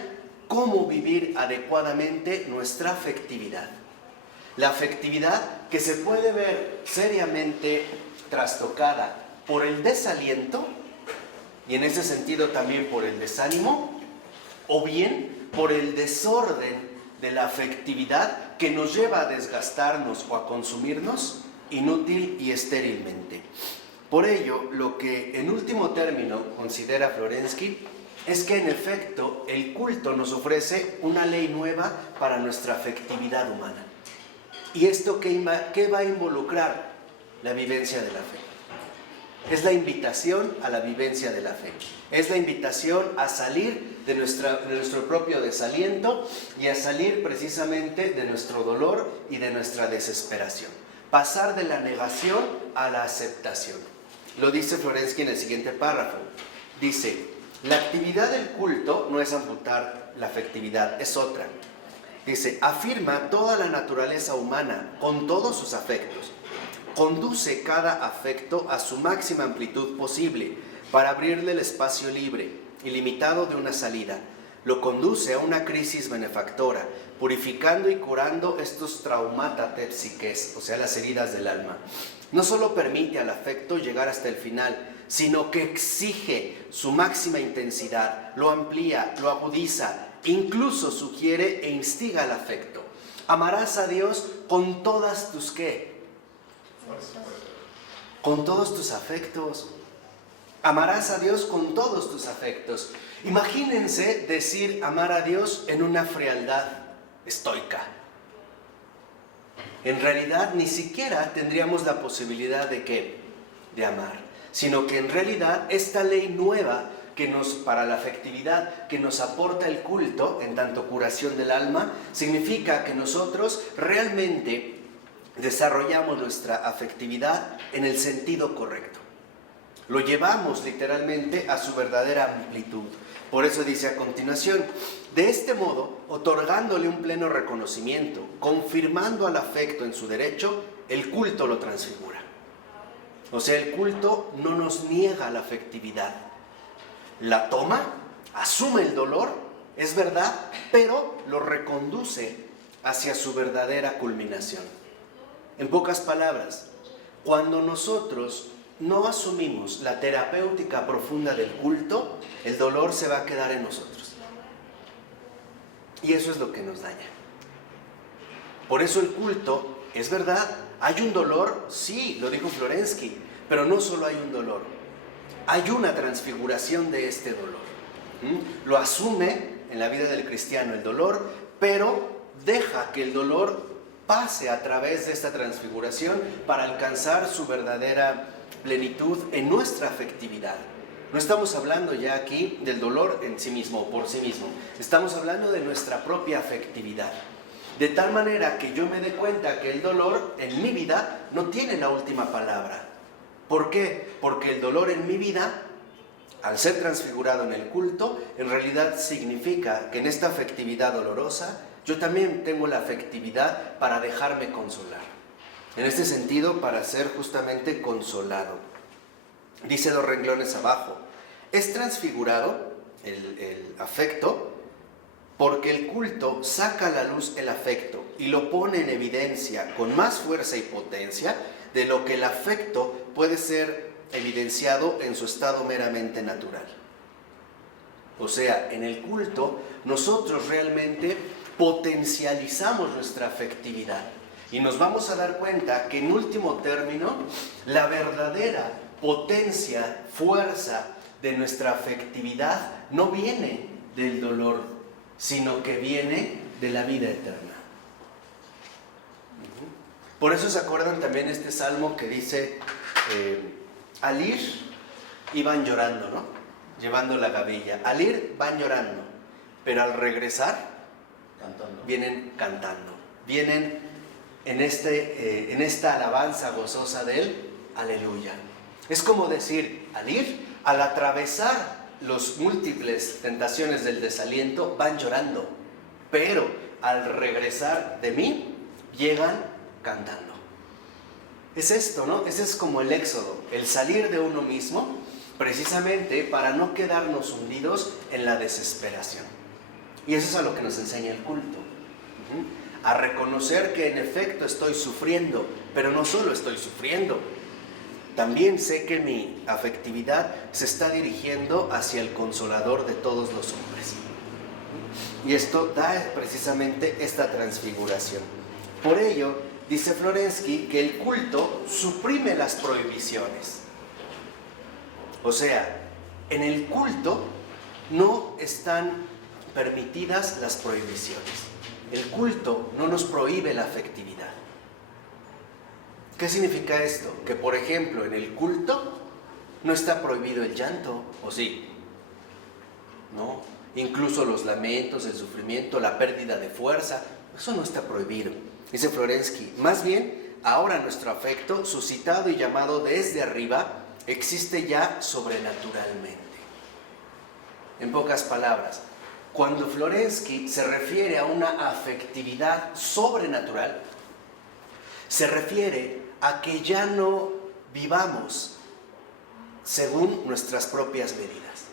cómo vivir adecuadamente nuestra afectividad. La afectividad que se puede ver seriamente trastocada por el desaliento y en ese sentido también por el desánimo, o bien por el desorden de la afectividad que nos lleva a desgastarnos o a consumirnos inútil y estérilmente. Por ello, lo que en último término considera Florensky es que en efecto el culto nos ofrece una ley nueva para nuestra afectividad humana. ¿Y esto qué va a involucrar? La vivencia de la fe. Es la invitación a la vivencia de la fe. Es la invitación a salir de nuestro propio desaliento y a salir precisamente de nuestro dolor y de nuestra desesperación. Pasar de la negación a la aceptación. Lo dice Florensky en el siguiente párrafo. Dice, la actividad del culto no es amputar la afectividad, es otra. Dice, afirma toda la naturaleza humana con todos sus afectos. Conduce cada afecto a su máxima amplitud posible para abrirle el espacio libre, ilimitado de una salida. Lo conduce a una crisis benefactora, purificando y curando estos traumata psiques, o sea, las heridas del alma. No solo permite al afecto llegar hasta el final, sino que exige su máxima intensidad, lo amplía, lo agudiza, incluso sugiere e instiga al afecto. Amarás a Dios con todas tus ¿qué? Con todos tus afectos. Amarás a Dios con todos tus afectos. Imagínense decir amar a Dios en una frialdad estoica. En realidad ni siquiera tendríamos la posibilidad de ¿qué? De amar. sino que en realidad esta ley nueva para la afectividad que nos aporta el culto, en tanto curación del alma, significa que nosotros realmente desarrollamos nuestra afectividad en el sentido correcto. Lo llevamos literalmente a su verdadera amplitud. Por eso dice a continuación: de este modo, otorgándole un pleno reconocimiento, confirmando al afecto en su derecho, el culto lo transfigura. O sea, el culto no nos niega la afectividad. La toma, asume el dolor, es verdad, pero lo reconduce hacia su verdadera culminación. En pocas palabras, cuando nosotros no asumimos la terapéutica profunda del culto, el dolor se va a quedar en nosotros. Y eso es lo que nos daña. Por eso el culto, es verdad, hay un dolor, sí, lo dijo Florensky, pero no solo hay un dolor, hay una transfiguración de este dolor. Lo asume en la vida del cristiano el dolor, pero deja que el dolor pase a través de esta transfiguración para alcanzar su verdadera plenitud en nuestra afectividad. No estamos hablando ya aquí del dolor en sí mismo o por sí mismo, estamos hablando de nuestra propia afectividad. De tal manera que yo me dé cuenta que el dolor en mi vida no tiene la última palabra. ¿Por qué? Porque el dolor en mi vida, al ser transfigurado en el culto, en realidad significa que en esta afectividad dolorosa, yo también tengo la afectividad para dejarme consolar. En este sentido, para ser justamente consolado. Dice 2 renglones abajo: es transfigurado el afecto porque el culto saca a la luz el afecto y lo pone en evidencia con más fuerza y potencia de lo que el afecto puede ser evidenciado en su estado meramente natural. O sea, en el culto nosotros realmente potencializamos nuestra afectividad y nos vamos a dar cuenta que en último término la verdadera potencia, fuerza de nuestra afectividad no viene del dolor, sino que viene de la vida eterna. Por eso se acuerdan también este salmo que dice, al ir iban llorando, ¿no? Llevando la gavilla. Al ir van llorando, pero al regresar vienen cantando. Vienen en esta alabanza gozosa de él, aleluya. Es como decir, al ir, al atravesar las múltiples tentaciones del desaliento, van llorando, pero al regresar de mí, llegan cantando. Es esto, ¿no? Ese es como el éxodo, el salir de uno mismo, precisamente para no quedarnos hundidos en la desesperación. Y eso es a lo que nos enseña el culto. A reconocer que en efecto estoy sufriendo, pero no solo estoy sufriendo, también sé que mi afectividad se está dirigiendo hacia el Consolador de todos los hombres. Y esto da precisamente esta transfiguración. Por ello, dice Florensky que el culto suprime las prohibiciones. O sea, en el culto no están permitidas las prohibiciones. El culto no nos prohíbe la afectividad. ¿Qué significa esto? Que, por ejemplo, en el culto no está prohibido el llanto, ¿o sí? No. Incluso los lamentos, el sufrimiento, la pérdida de fuerza, eso no está prohibido. Dice Florensky, más bien, ahora nuestro afecto, suscitado y llamado desde arriba, existe ya sobrenaturalmente. En pocas palabras, cuando Florensky se refiere a una afectividad sobrenatural, se refiere a que ya no vivamos según nuestras propias medidas,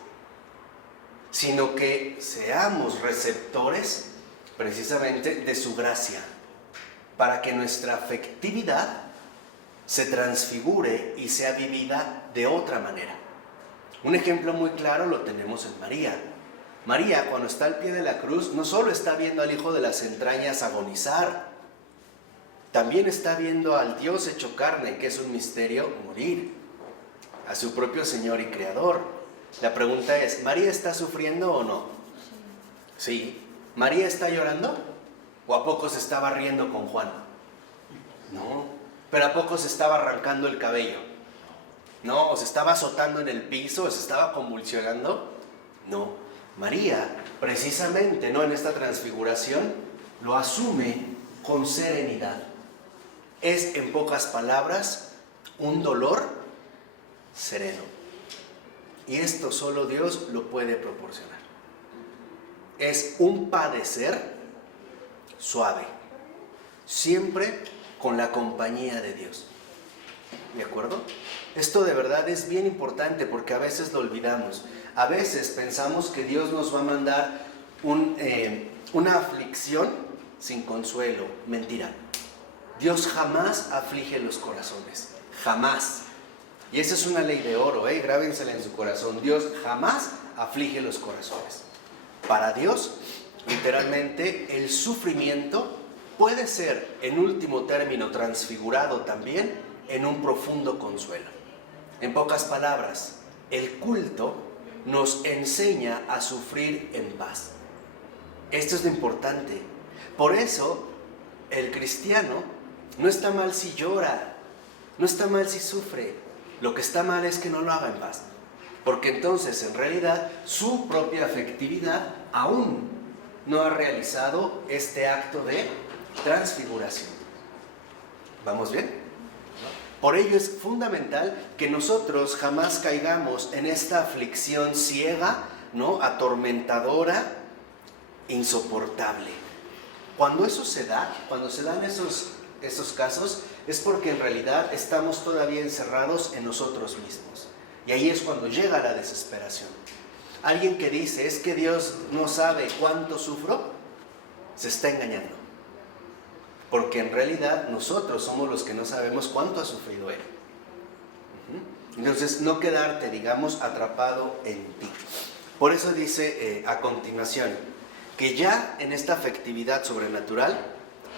sino que seamos receptores precisamente de su gracia, para que nuestra afectividad se transfigure y sea vivida de otra manera. Un ejemplo muy claro lo tenemos en María. María, cuando está al pie de la cruz, no solo está viendo al Hijo de las entrañas agonizar, también está viendo al Dios hecho carne, que es un misterio, morir, a su propio Señor y Creador. La pregunta es, ¿María está sufriendo o no? Sí. ¿María está llorando? ¿O a poco se estaba riendo con Juan? No. ¿Pero a poco se estaba arrancando el cabello? No, o se estaba azotando en el piso, o se estaba convulsionando. No, María, precisamente, ¿no?, en esta transfiguración, lo asume con serenidad. Es, en pocas palabras, un dolor sereno. Y esto solo Dios lo puede proporcionar. Es un padecer suave, siempre con la compañía de Dios. ¿De acuerdo? Esto de verdad es bien importante porque a veces lo olvidamos. A veces pensamos que Dios nos va a mandar una aflicción sin consuelo. Mentira. Dios jamás aflige los corazones. Jamás. Y esa es una ley de oro, grábensela en su corazón. Dios jamás aflige los corazones. Para Dios, literalmente, el sufrimiento puede ser, en último término, transfigurado también en un profundo consuelo. En pocas palabras, el culto nos enseña a sufrir en paz. Esto es lo importante. Por eso, el cristiano no está mal si llora, no está mal si sufre. Lo que está mal es que no lo haga en paz. Porque entonces, en realidad, su propia afectividad aún no ha realizado este acto de transfiguración. ¿Vamos bien? Por ello es fundamental que nosotros jamás caigamos en esta aflicción ciega, ¿no?, atormentadora, insoportable. Cuando eso se da, cuando se dan esos casos, es porque en realidad estamos todavía encerrados en nosotros mismos. Y ahí es cuando llega la desesperación. Alguien que dice, es que Dios no sabe cuánto sufro, se está engañando. Porque en realidad nosotros somos los que no sabemos cuánto ha sufrido Él. Entonces, no quedarte, digamos, atrapado en ti. Por eso dice a continuación, que ya en esta afectividad sobrenatural,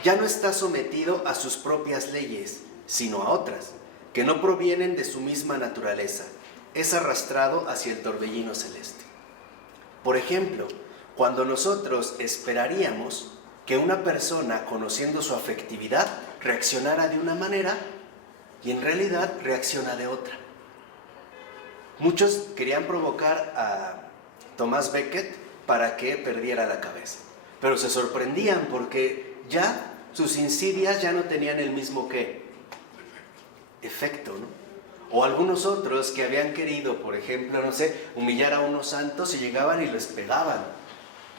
ya no está sometido a sus propias leyes, sino a otras, que no provienen de su misma naturaleza. Es arrastrado hacia el torbellino celeste. Por ejemplo, cuando nosotros esperaríamos que una persona, conociendo su afectividad, reaccionara de una manera y en realidad reacciona de otra. Muchos querían provocar a Thomas Becket para que perdiera la cabeza, pero se sorprendían porque ya sus insidias ya no tenían el mismo efecto, ¿no? O algunos otros que habían querido, por ejemplo, humillar a unos santos y llegaban y les pegaban.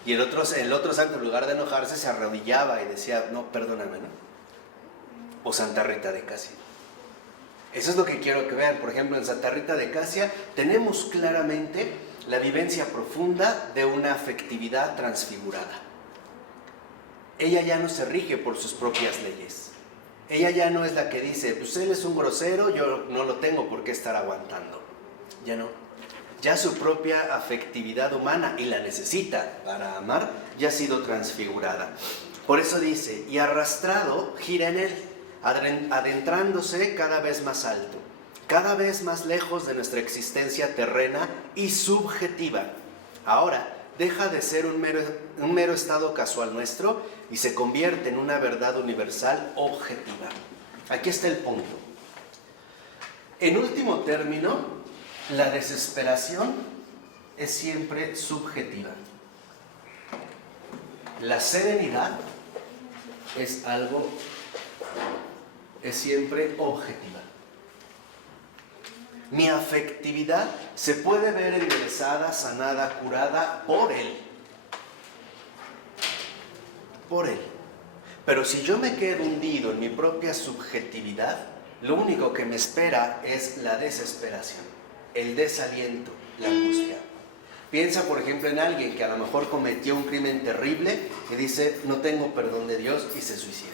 Y el otro santo, en lugar de enojarse, se arrodillaba y decía, no, perdóname, ¿no? O Santa Rita de Casia. Eso es lo que quiero que vean. Por ejemplo, en Santa Rita de Casia tenemos claramente la vivencia profunda de una afectividad transfigurada. Ella ya no se rige por sus propias leyes. Ella ya no es la que dice, pues él es un grosero, yo no lo tengo por qué estar aguantando. Ya no. Ya su propia afectividad humana, y la necesita para amar, ya ha sido transfigurada. Por eso dice, y arrastrado gira en él, adentrándose cada vez más alto, cada vez más lejos de nuestra existencia terrena y subjetiva. Ahora deja de ser un mero estado casual nuestro y se convierte en una verdad universal objetiva. Aquí está el punto. En último término, la desesperación es siempre subjetiva. La serenidad es siempre objetiva. Mi afectividad se puede ver enderezada, sanada, curada por Él. Por Él. Pero si yo me quedo hundido en mi propia subjetividad, lo único que me espera es la desesperación, el desaliento, la angustia. Piensa, por ejemplo, en alguien que a lo mejor cometió un crimen terrible y dice, no tengo perdón de Dios, y se suicida.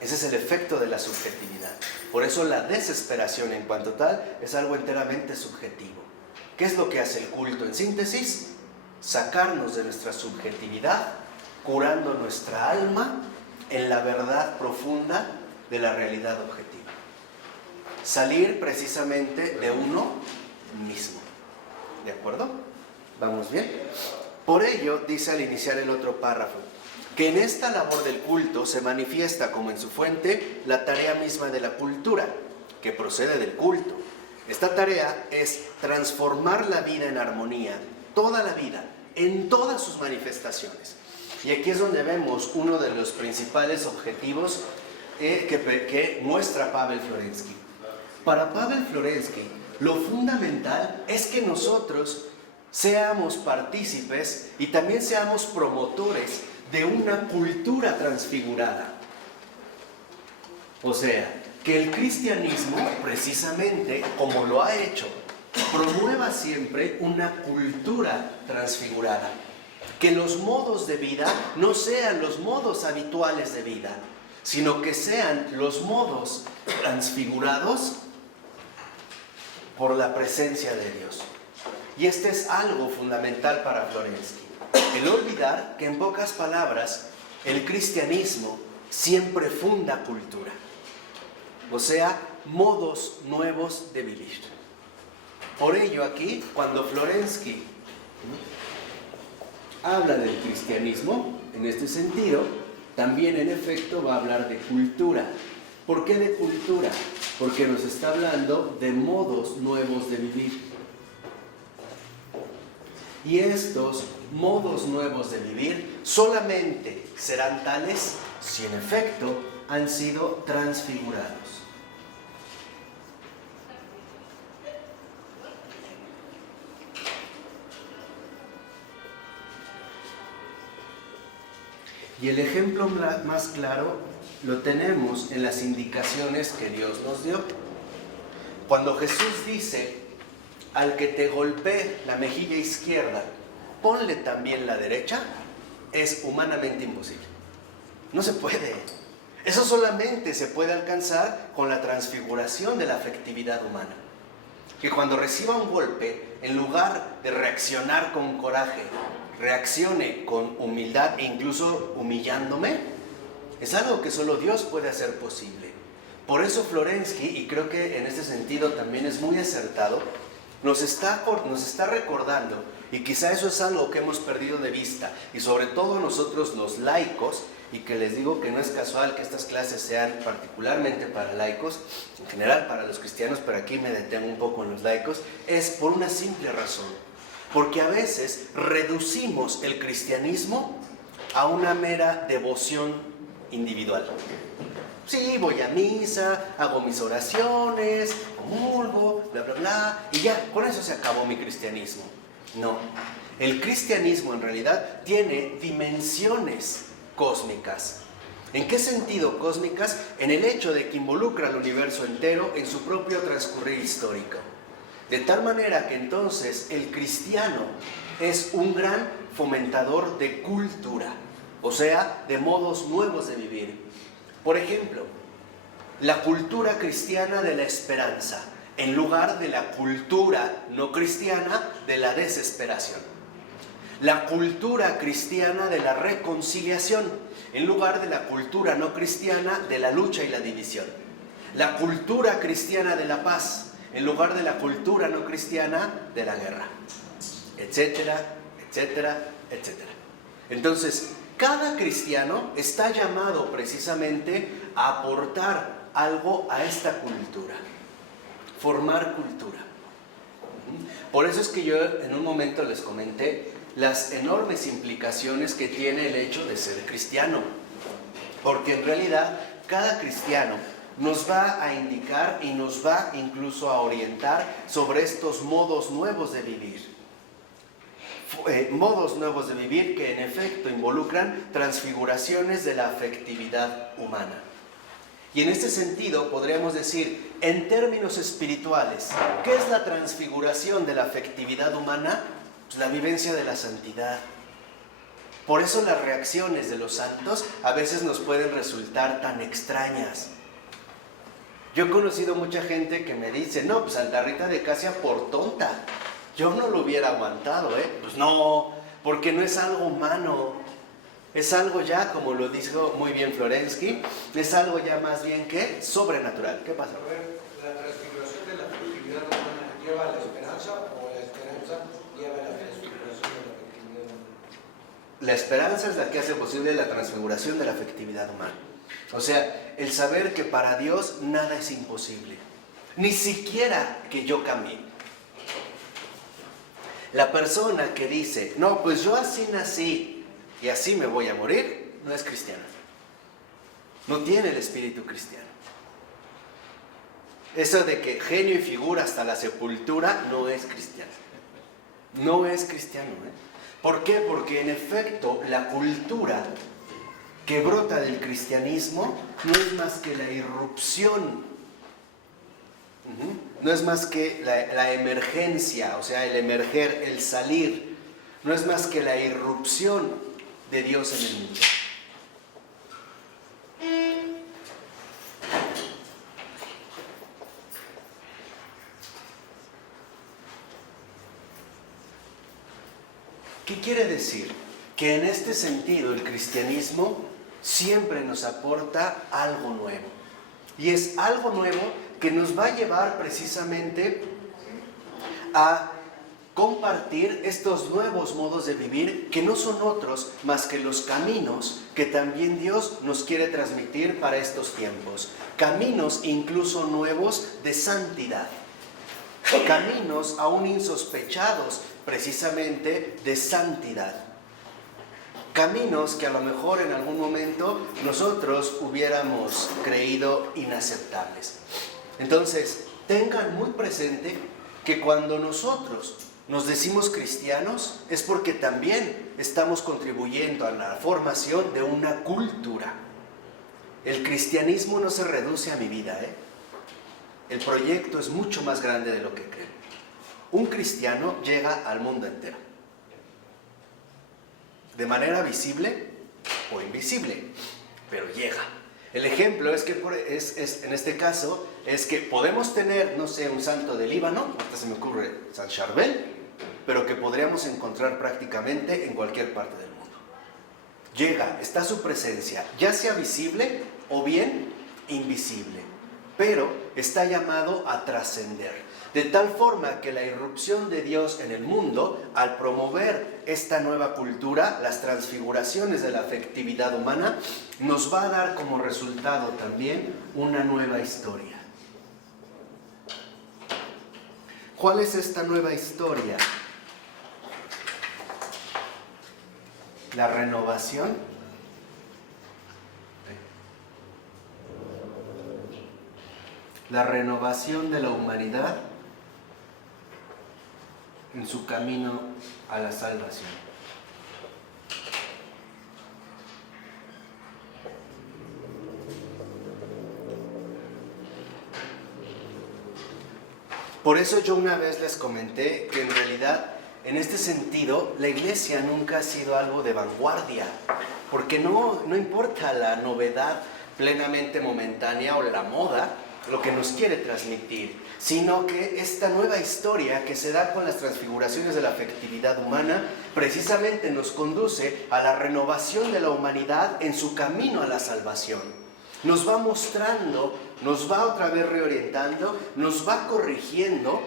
Ese es el efecto de la subjetividad. Por eso la desesperación en cuanto tal es algo enteramente subjetivo. ¿Qué es lo que hace el culto? En síntesis, sacarnos de nuestra subjetividad, curando nuestra alma en la verdad profunda de la realidad objetiva. Salir precisamente de uno mismo. ¿De acuerdo? ¿Vamos bien? Por ello, dice al iniciar el otro párrafo, que en esta labor del culto se manifiesta como en su fuente la tarea misma de la cultura, que procede del culto. Esta tarea es transformar la vida en armonía, toda la vida, en todas sus manifestaciones. Y aquí es donde vemos uno de los principales objetivos que muestra Pavel Florensky. Para Pavel Florensky, lo fundamental es que nosotros seamos partícipes y también seamos promotores de una cultura transfigurada. O sea, que el cristianismo, precisamente como lo ha hecho, promueva siempre una cultura transfigurada. Que los modos de vida no sean los modos habituales de vida, sino que sean los modos transfigurados por la presencia de Dios. Y este es algo fundamental para Florensky. El olvidar que, en pocas palabras, el cristianismo siempre funda cultura. O sea, modos nuevos de vivir. Por ello aquí, cuando Florensky habla del cristianismo, en este sentido, también en efecto va a hablar de cultura. ¿Por qué de cultura? Porque nos está hablando de modos nuevos de vivir. Y estos modos nuevos de vivir solamente serán tales si en efecto han sido transfigurados. Y el ejemplo más claro lo tenemos en las indicaciones que Dios nos dio. Cuando Jesús dice, al que te golpee la mejilla izquierda, ponle también la derecha, es humanamente imposible. No se puede. Eso solamente se puede alcanzar con la transfiguración de la afectividad humana. Que cuando reciba un golpe, en lugar de reaccionar con coraje, reaccione con humildad e incluso humillándome, es algo que solo Dios puede hacer posible. Por eso Florensky, y creo que en este sentido también es muy acertado, nos está recordando, y quizá eso es algo que hemos perdido de vista, y sobre todo nosotros los laicos, y que les digo que no es casual que estas clases sean particularmente para laicos, en general para los cristianos, pero aquí me detengo un poco en los laicos, es por una simple razón. Porque a veces reducimos el cristianismo a una mera devoción individual. Sí, voy a misa, hago mis oraciones, comulgo, bla, bla, bla, y ya, con eso se acabó mi cristianismo. No, el cristianismo en realidad tiene dimensiones cósmicas. ¿En qué sentido cósmicas? En el hecho de que involucra al universo entero en su propio transcurrir histórico. De tal manera que entonces el cristiano es un gran fomentador de cultura, o sea, de modos nuevos de vivir. Por ejemplo, la cultura cristiana de la esperanza, en lugar de la cultura no cristiana de la desesperación. La cultura cristiana de la reconciliación, en lugar de la cultura no cristiana de la lucha y la división. La cultura cristiana de la paz, en lugar de la cultura no cristiana de la guerra, etcétera, etcétera, etcétera. Entonces, cada cristiano está llamado precisamente a aportar algo a esta cultura, formar cultura. Por eso es que yo en un momento les comenté las enormes implicaciones que tiene el hecho de ser cristiano, porque en realidad cada cristiano nos va a indicar y nos va incluso a orientar sobre estos modos nuevos de vivir. Modos nuevos de vivir que en efecto involucran transfiguraciones de la afectividad humana. Y en este sentido podríamos decir, en términos espirituales, ¿qué es la transfiguración de la afectividad humana? Pues la vivencia de la santidad. Por eso las reacciones de los santos a veces nos pueden resultar tan extrañas. Yo he conocido mucha gente que me dice, no, pues Santa Rita de Casia por tonta. Yo no lo hubiera aguantado, Pues no, porque no es algo humano. Es algo ya, como lo dijo muy bien Florensky, es algo ya más bien que sobrenatural. ¿Qué pasa? A ver, ¿la transfiguración de la afectividad humana lleva a la esperanza o la esperanza lleva a la transfiguración de la afectividad humana? La esperanza es la que hace posible la transfiguración de la afectividad humana. O sea, el saber que para Dios nada es imposible. ni siquiera que yo camine. La persona que dice, no, pues yo así nací y así me voy a morir, no es cristiana. No tiene el espíritu cristiano. Eso de que genio y figura hasta la sepultura no es cristiano. No es cristiano, ¿eh? ¿Por qué? Porque en efecto la cultura que brota del cristianismo no es más que la irrupción. No es más que la emergencia, o sea, el emerger, el salir. No es más que la irrupción de Dios en el mundo. ¿Qué quiere decir? Que en este sentido el cristianismo siempre nos aporta algo nuevo. Y es algo nuevo que nos va a llevar precisamente a compartir estos nuevos modos de vivir que no son otros más que los caminos que también Dios nos quiere transmitir para estos tiempos. Caminos incluso nuevos de santidad. Caminos aún insospechados precisamente de santidad. Caminos que a lo mejor en algún momento nosotros hubiéramos creído inaceptables. Entonces, tengan muy presente que cuando nosotros nos decimos cristianos es porque también estamos contribuyendo a la formación de una cultura. El cristianismo no se reduce a mi vida, ¿eh? El proyecto es mucho más grande de lo que creen. Un cristiano llega al mundo entero, de manera visible o invisible, pero llega. El ejemplo es que en este caso es que podemos tener, no sé, un santo del Líbano, hasta se me ocurre San Charbel, pero que podríamos encontrar prácticamente en cualquier parte del mundo. Llega, está su presencia, ya sea visible o bien invisible, pero está llamado a trascender. De tal forma que la irrupción de Dios en el mundo, al promover esta nueva cultura, las transfiguraciones de la afectividad humana, nos va a dar como resultado también una nueva historia. ¿Cuál es esta nueva historia? La renovación. La renovación de la humanidad en su camino a la salvación. Por eso yo una vez les comenté que en realidad, en este sentido, la iglesia nunca ha sido algo de vanguardia, porque no importa la novedad plenamente momentánea o la moda, lo que nos quiere transmitir, sino que esta nueva historia que se da con las transfiguraciones de la afectividad humana precisamente nos conduce a la renovación de la humanidad en su camino a la salvación. Nos va mostrando, nos va otra vez reorientando, nos va corrigiendo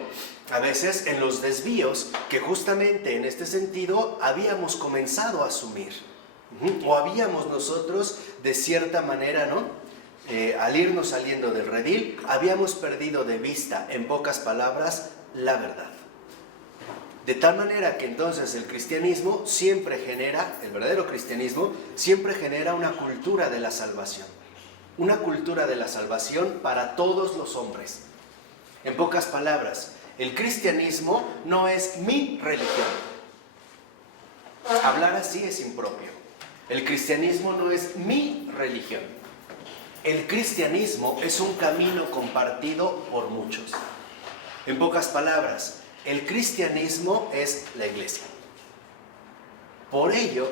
a veces en los desvíos que justamente en este sentido habíamos comenzado a asumir, o habíamos nosotros de cierta manera, ¿no? Al irnos saliendo del redil, habíamos perdido de vista, en pocas palabras, la verdad. De tal manera que entonces el cristianismo siempre genera, el verdadero cristianismo, siempre genera una cultura de la salvación. Una cultura de la salvación para todos los hombres. En pocas palabras, el cristianismo no es mi religión. Hablar así es impropio. El cristianismo no es mi religión. El cristianismo es un camino compartido por muchos. En pocas palabras, el cristianismo es la iglesia. Por ello,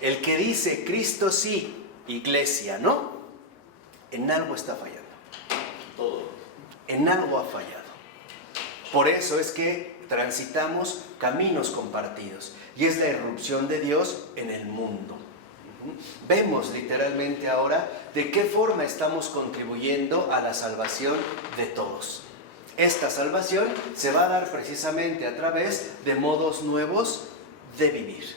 el que dice Cristo sí, iglesia no, en algo está fallando. Todo. En algo ha fallado. Por eso es que transitamos caminos compartidos y es la irrupción de Dios en el mundo. Vemos literalmente ahora de qué forma estamos contribuyendo a la salvación de todos. Esta salvación se va a dar precisamente a través de modos nuevos de vivir.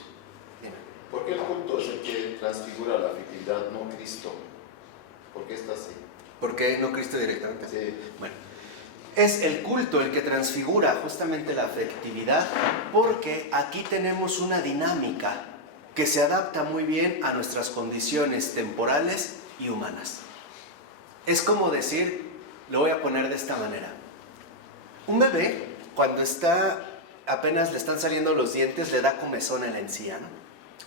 ¿Por qué el culto es el que transfigura la afectividad, no Cristo? ¿Por qué está así? ¿Por qué no Cristo directamente? Sí. Bueno, Es el culto el que transfigura justamente la afectividad, porque aquí tenemos una dinámica que se adapta muy bien a nuestras condiciones temporales y humanas. Es como decir, lo voy a poner de esta manera. Un bebé, cuando apenas le están saliendo los dientes, le da comezón en la encía, ¿no?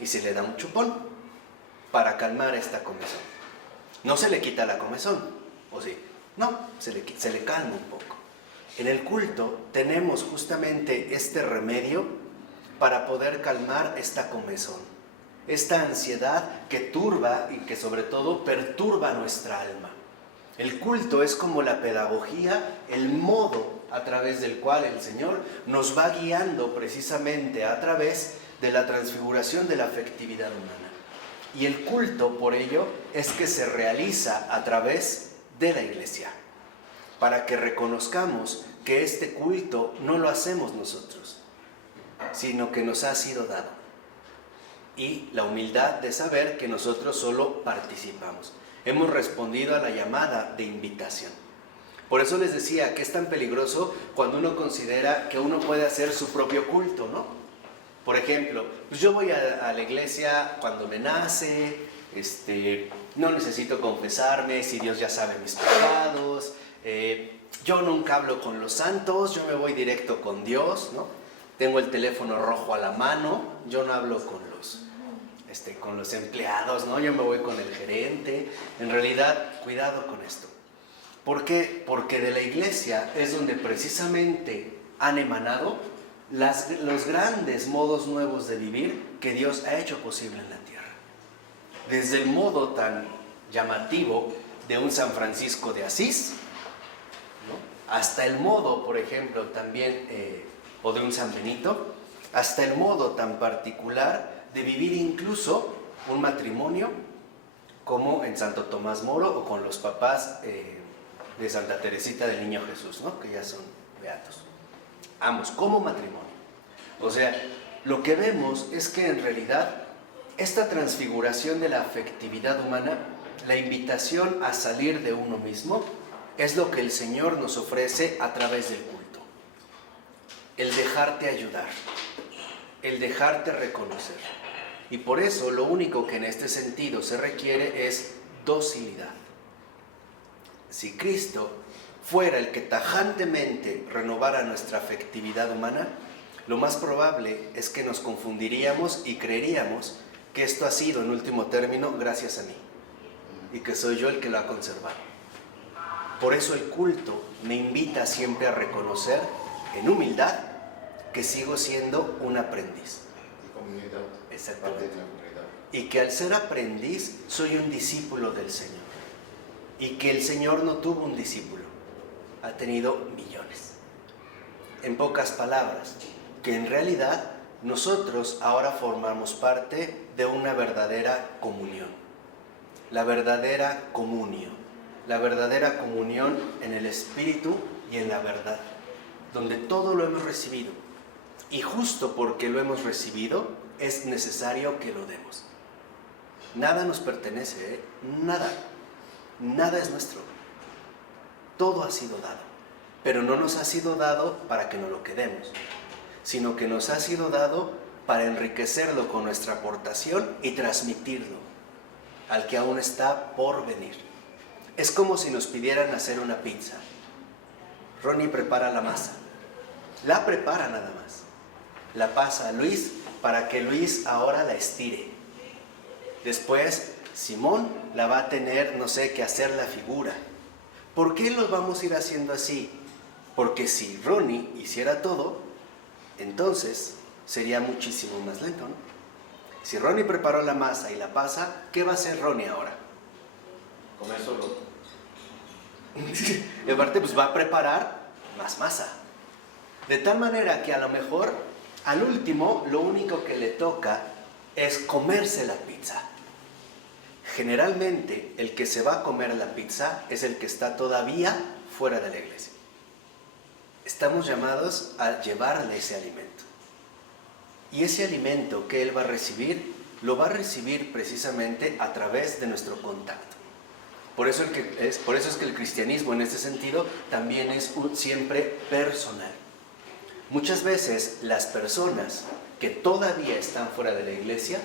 Y se le da un chupón para calmar esta comezón. No se le quita la comezón, ¿o sí? No, se le calma un poco. En el culto tenemos justamente este remedio para poder calmar esta comezón, esta ansiedad que turba y que sobre todo perturba nuestra alma. El culto es como la pedagogía, el modo a través del cual el Señor nos va guiando precisamente a través de la transfiguración de la afectividad humana. Y el culto, por ello, es que se realiza a través de la iglesia, para que reconozcamos que este culto no lo hacemos nosotros, sino que nos ha sido dado. Y la humildad de saber que nosotros solo participamos. Hemos respondido a la llamada de invitación. Por eso les decía que es tan peligroso cuando uno considera que uno puede hacer su propio culto, ¿no? Por ejemplo, pues yo voy a la iglesia cuando me nace, no necesito confesarme si Dios ya sabe mis pecados, yo nunca hablo con los santos, yo me voy directo con Dios, ¿no? Tengo el teléfono rojo a la mano, yo no hablo con los empleados, ¿no? Yo me voy con el gerente. En realidad, cuidado con esto. ¿Por qué? Porque de la iglesia es donde precisamente han emanado los grandes modos nuevos de vivir que Dios ha hecho posible en la tierra. Desde el modo tan llamativo de un San Francisco de Asís, ¿no? Hasta el modo, por ejemplo, también, o de un San Benito, hasta el modo tan particular de vivir incluso un matrimonio como en Santo Tomás Moro o con los papás de Santa Teresita del Niño Jesús, ¿no? Que ya son beatos. Ambos como matrimonio. O sea, lo que vemos es que en realidad esta transfiguración de la afectividad humana, la invitación a salir de uno mismo, es lo que el Señor nos ofrece a través del culto. El dejarte ayudar, el dejarte reconocer. Y por eso lo único que en este sentido se requiere es docilidad. Si Cristo fuera el que tajantemente renovara nuestra afectividad humana, lo más probable es que nos confundiríamos y creeríamos que esto ha sido, en último término, gracias a mí, y que soy yo el que lo ha conservado. Por eso el culto me invita siempre a reconocer, en humildad, que sigo siendo un aprendiz. Y comunidad. Exactamente. Parte de la comunidad. Y que al ser aprendiz soy un discípulo del Señor. Y que el Señor no tuvo un discípulo, ha tenido millones. En pocas palabras, que en realidad nosotros ahora formamos parte de una verdadera comunión. La verdadera comunión. La verdadera comunión en el Espíritu y en la verdad, donde todo lo hemos recibido. Y justo porque lo hemos recibido, es necesario que lo demos. Nada nos pertenece, nada. Nada es nuestro. Todo ha sido dado. Pero no nos ha sido dado para que nos lo quedemos, sino que nos ha sido dado para enriquecerlo con nuestra aportación y transmitirlo al que aún está por venir. Es como si nos pidieran hacer una pizza. Ronnie prepara la masa. La prepara nada más. La pasa a Luis para que Luis ahora la estire. Después, Simón la va a tener, no sé, que hacer la figura. ¿Por qué lo vamos a ir haciendo así? Porque si Ronnie hiciera todo, entonces sería muchísimo más lento, ¿no? Si Ronnie preparó la masa y la pasa, ¿qué va a hacer Ronnie ahora? Comer solo. Y aparte, pues va a preparar más masa. De tal manera que a lo mejor, al último, lo único que le toca es comerse la pizza. Generalmente, el que se va a comer la pizza es el que está todavía fuera de la iglesia. Estamos llamados a llevarle ese alimento. Y ese alimento que él va a recibir, lo va a recibir precisamente a través de nuestro contacto. Por eso es que el cristianismo en este sentido también es siempre personal. Muchas veces las personas que todavía están fuera de la iglesia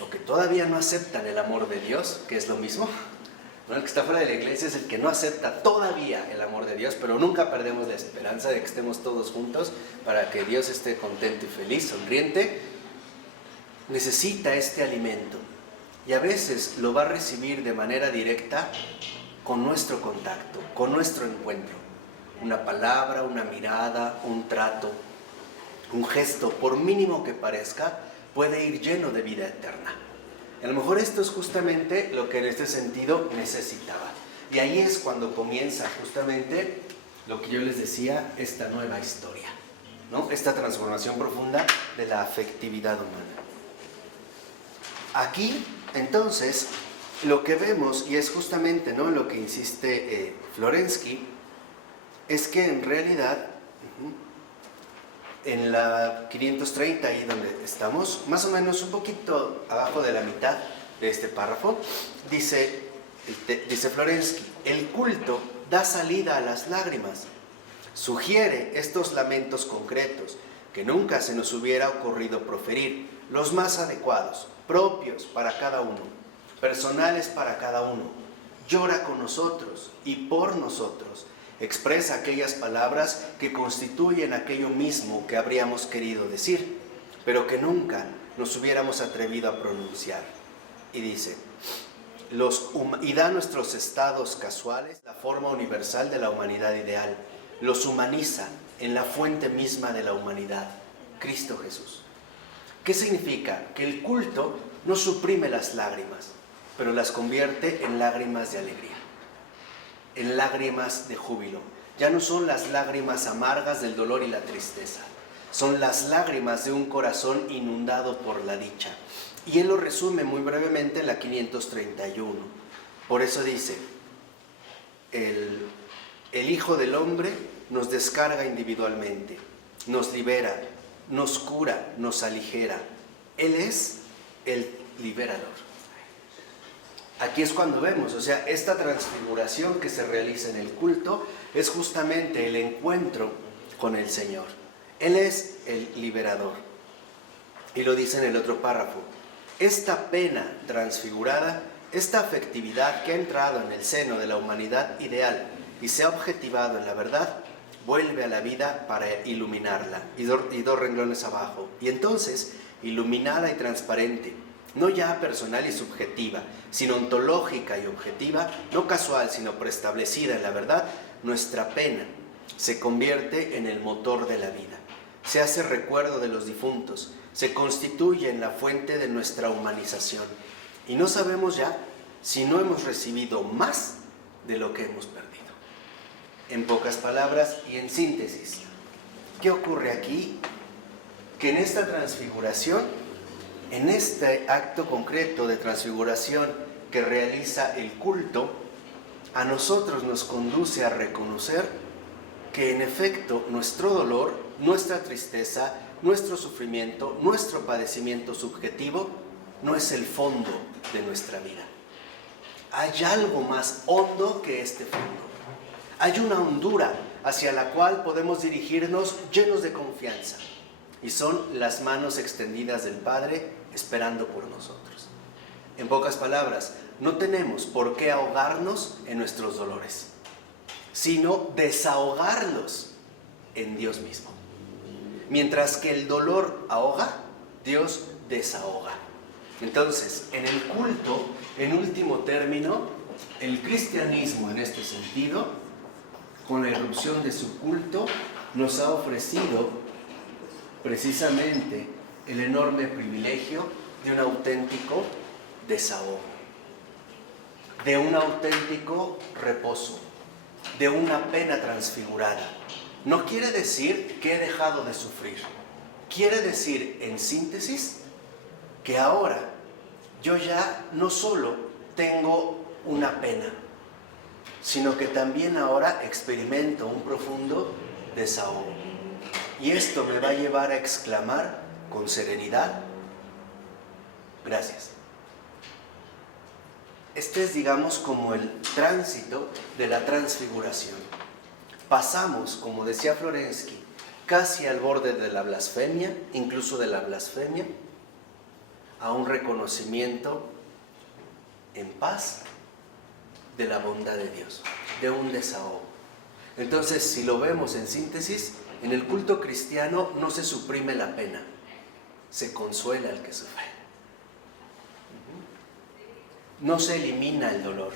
o que todavía no aceptan el amor de Dios, que es lo mismo, ¿no? El que está fuera de la iglesia es el que no acepta todavía el amor de Dios, pero nunca perdemos la esperanza de que estemos todos juntos para que Dios esté contento y feliz, sonriente. Necesita este alimento y a veces lo va a recibir de manera directa con nuestro contacto, con nuestro encuentro. Una palabra, una mirada, un trato, un gesto, por mínimo que parezca, puede ir lleno de vida eterna. A lo mejor esto es justamente lo que en este sentido necesitaba. Y ahí es cuando comienza justamente lo que yo les decía, esta nueva historia, ¿no? Esta transformación profunda de la afectividad humana. Aquí, entonces, lo que vemos, y es justamente, ¿no?, lo que insiste Florensky, es que en realidad, en la 530, ahí donde estamos, más o menos un poquito abajo de la mitad de este párrafo, dice Florensky, el culto da salida a las lágrimas, sugiere estos lamentos concretos que nunca se nos hubiera ocurrido proferir, los más adecuados, propios para cada uno, personales para cada uno, llora con nosotros y por nosotros, expresa aquellas palabras que constituyen aquello mismo que habríamos querido decir, pero que nunca nos hubiéramos atrevido a pronunciar. Y dice, y da a nuestros estados casuales la forma universal de la humanidad ideal, los humaniza en la fuente misma de la humanidad, Cristo Jesús. ¿Qué significa? Que el culto no suprime las lágrimas, pero las convierte en lágrimas de alegría, en lágrimas de júbilo. Ya no son las lágrimas amargas del dolor y la tristeza, son las lágrimas de un corazón inundado por la dicha. Y él lo resume muy brevemente en la 531. Por eso dice, el Hijo del Hombre nos descarga individualmente, nos libera, nos cura, nos aligera. Él es el liberador. Aquí es cuando vemos, o sea, esta transfiguración que se realiza en el culto es justamente el encuentro con el Señor. Él es el liberador. Y lo dice en el otro párrafo. Esta pena transfigurada, esta afectividad que ha entrado en el seno de la humanidad ideal y se ha objetivado en la verdad, vuelve a la vida para iluminarla. Y dos renglones abajo. Y entonces, iluminada y transparente, no ya personal y subjetiva, sino ontológica y objetiva, no casual, sino preestablecida en la verdad, nuestra pena se convierte en el motor de la vida. Se hace recuerdo de los difuntos, se constituye en la fuente de nuestra humanización. Y no sabemos ya si no hemos recibido más de lo que hemos perdido. En pocas palabras y en síntesis, ¿qué ocurre aquí? Que en esta transfiguración, en este acto concreto de transfiguración que realiza el culto, a nosotros nos conduce a reconocer que en efecto nuestro dolor, nuestra tristeza, nuestro sufrimiento, nuestro padecimiento subjetivo no es el fondo de nuestra vida. Hay algo más hondo que este fondo. Hay una hondura hacia la cual podemos dirigirnos llenos de confianza. Y son las manos extendidas del Padre esperando por nosotros. En pocas palabras, no tenemos por qué ahogarnos en nuestros dolores, sino desahogarlos en Dios mismo. Mientras que el dolor ahoga, Dios desahoga. Entonces, en el culto, en último término, el cristianismo en este sentido, con la irrupción de su culto, nos ha ofrecido precisamente el enorme privilegio de un auténtico desahogo, de un auténtico reposo, de una pena transfigurada. No quiere decir que he dejado de sufrir. Quiere decir, en síntesis, que ahora yo ya no solo tengo una pena, sino que también ahora experimento un profundo desahogo. Y esto me va a llevar a exclamar con serenidad, gracias. Este es, digamos, como el tránsito de la transfiguración. Pasamos, como decía Florensky, casi al borde de la blasfemia, incluso de la blasfemia, a un reconocimiento en paz de la bondad de Dios, de un desahogo. Entonces, si lo vemos en síntesis, en el culto cristiano no se suprime la pena, se consuela al que sufre. No se elimina el dolor,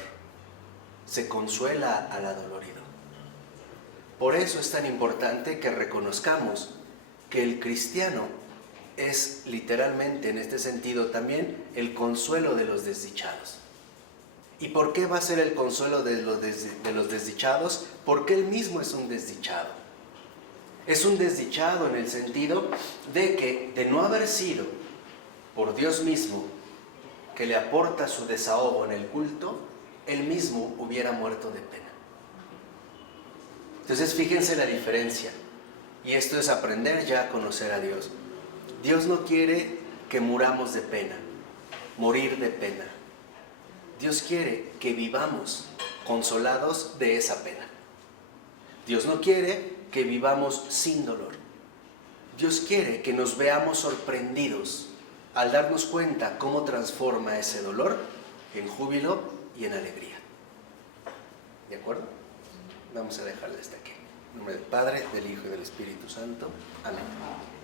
se consuela al adolorido. Por eso es tan importante que reconozcamos que el cristiano es literalmente, en este sentido también, el consuelo de los desdichados. ¿Y por qué va a ser el consuelo de los desdichados? Porque él mismo es un desdichado. Es un desdichado en el sentido de que, de no haber sido por Dios mismo que le aporta su desahogo en el culto, él mismo hubiera muerto de pena. Entonces fíjense la diferencia, y esto es aprender ya a conocer a Dios. Dios no quiere que muramos de pena, morir de pena. Dios quiere que vivamos consolados de esa pena. Dios no quiere que vivamos sin dolor. Dios quiere que nos veamos sorprendidos al darnos cuenta cómo transforma ese dolor en júbilo y en alegría. ¿De acuerdo? Vamos a dejarle hasta aquí. En nombre del Padre, del Hijo y del Espíritu Santo. Amén.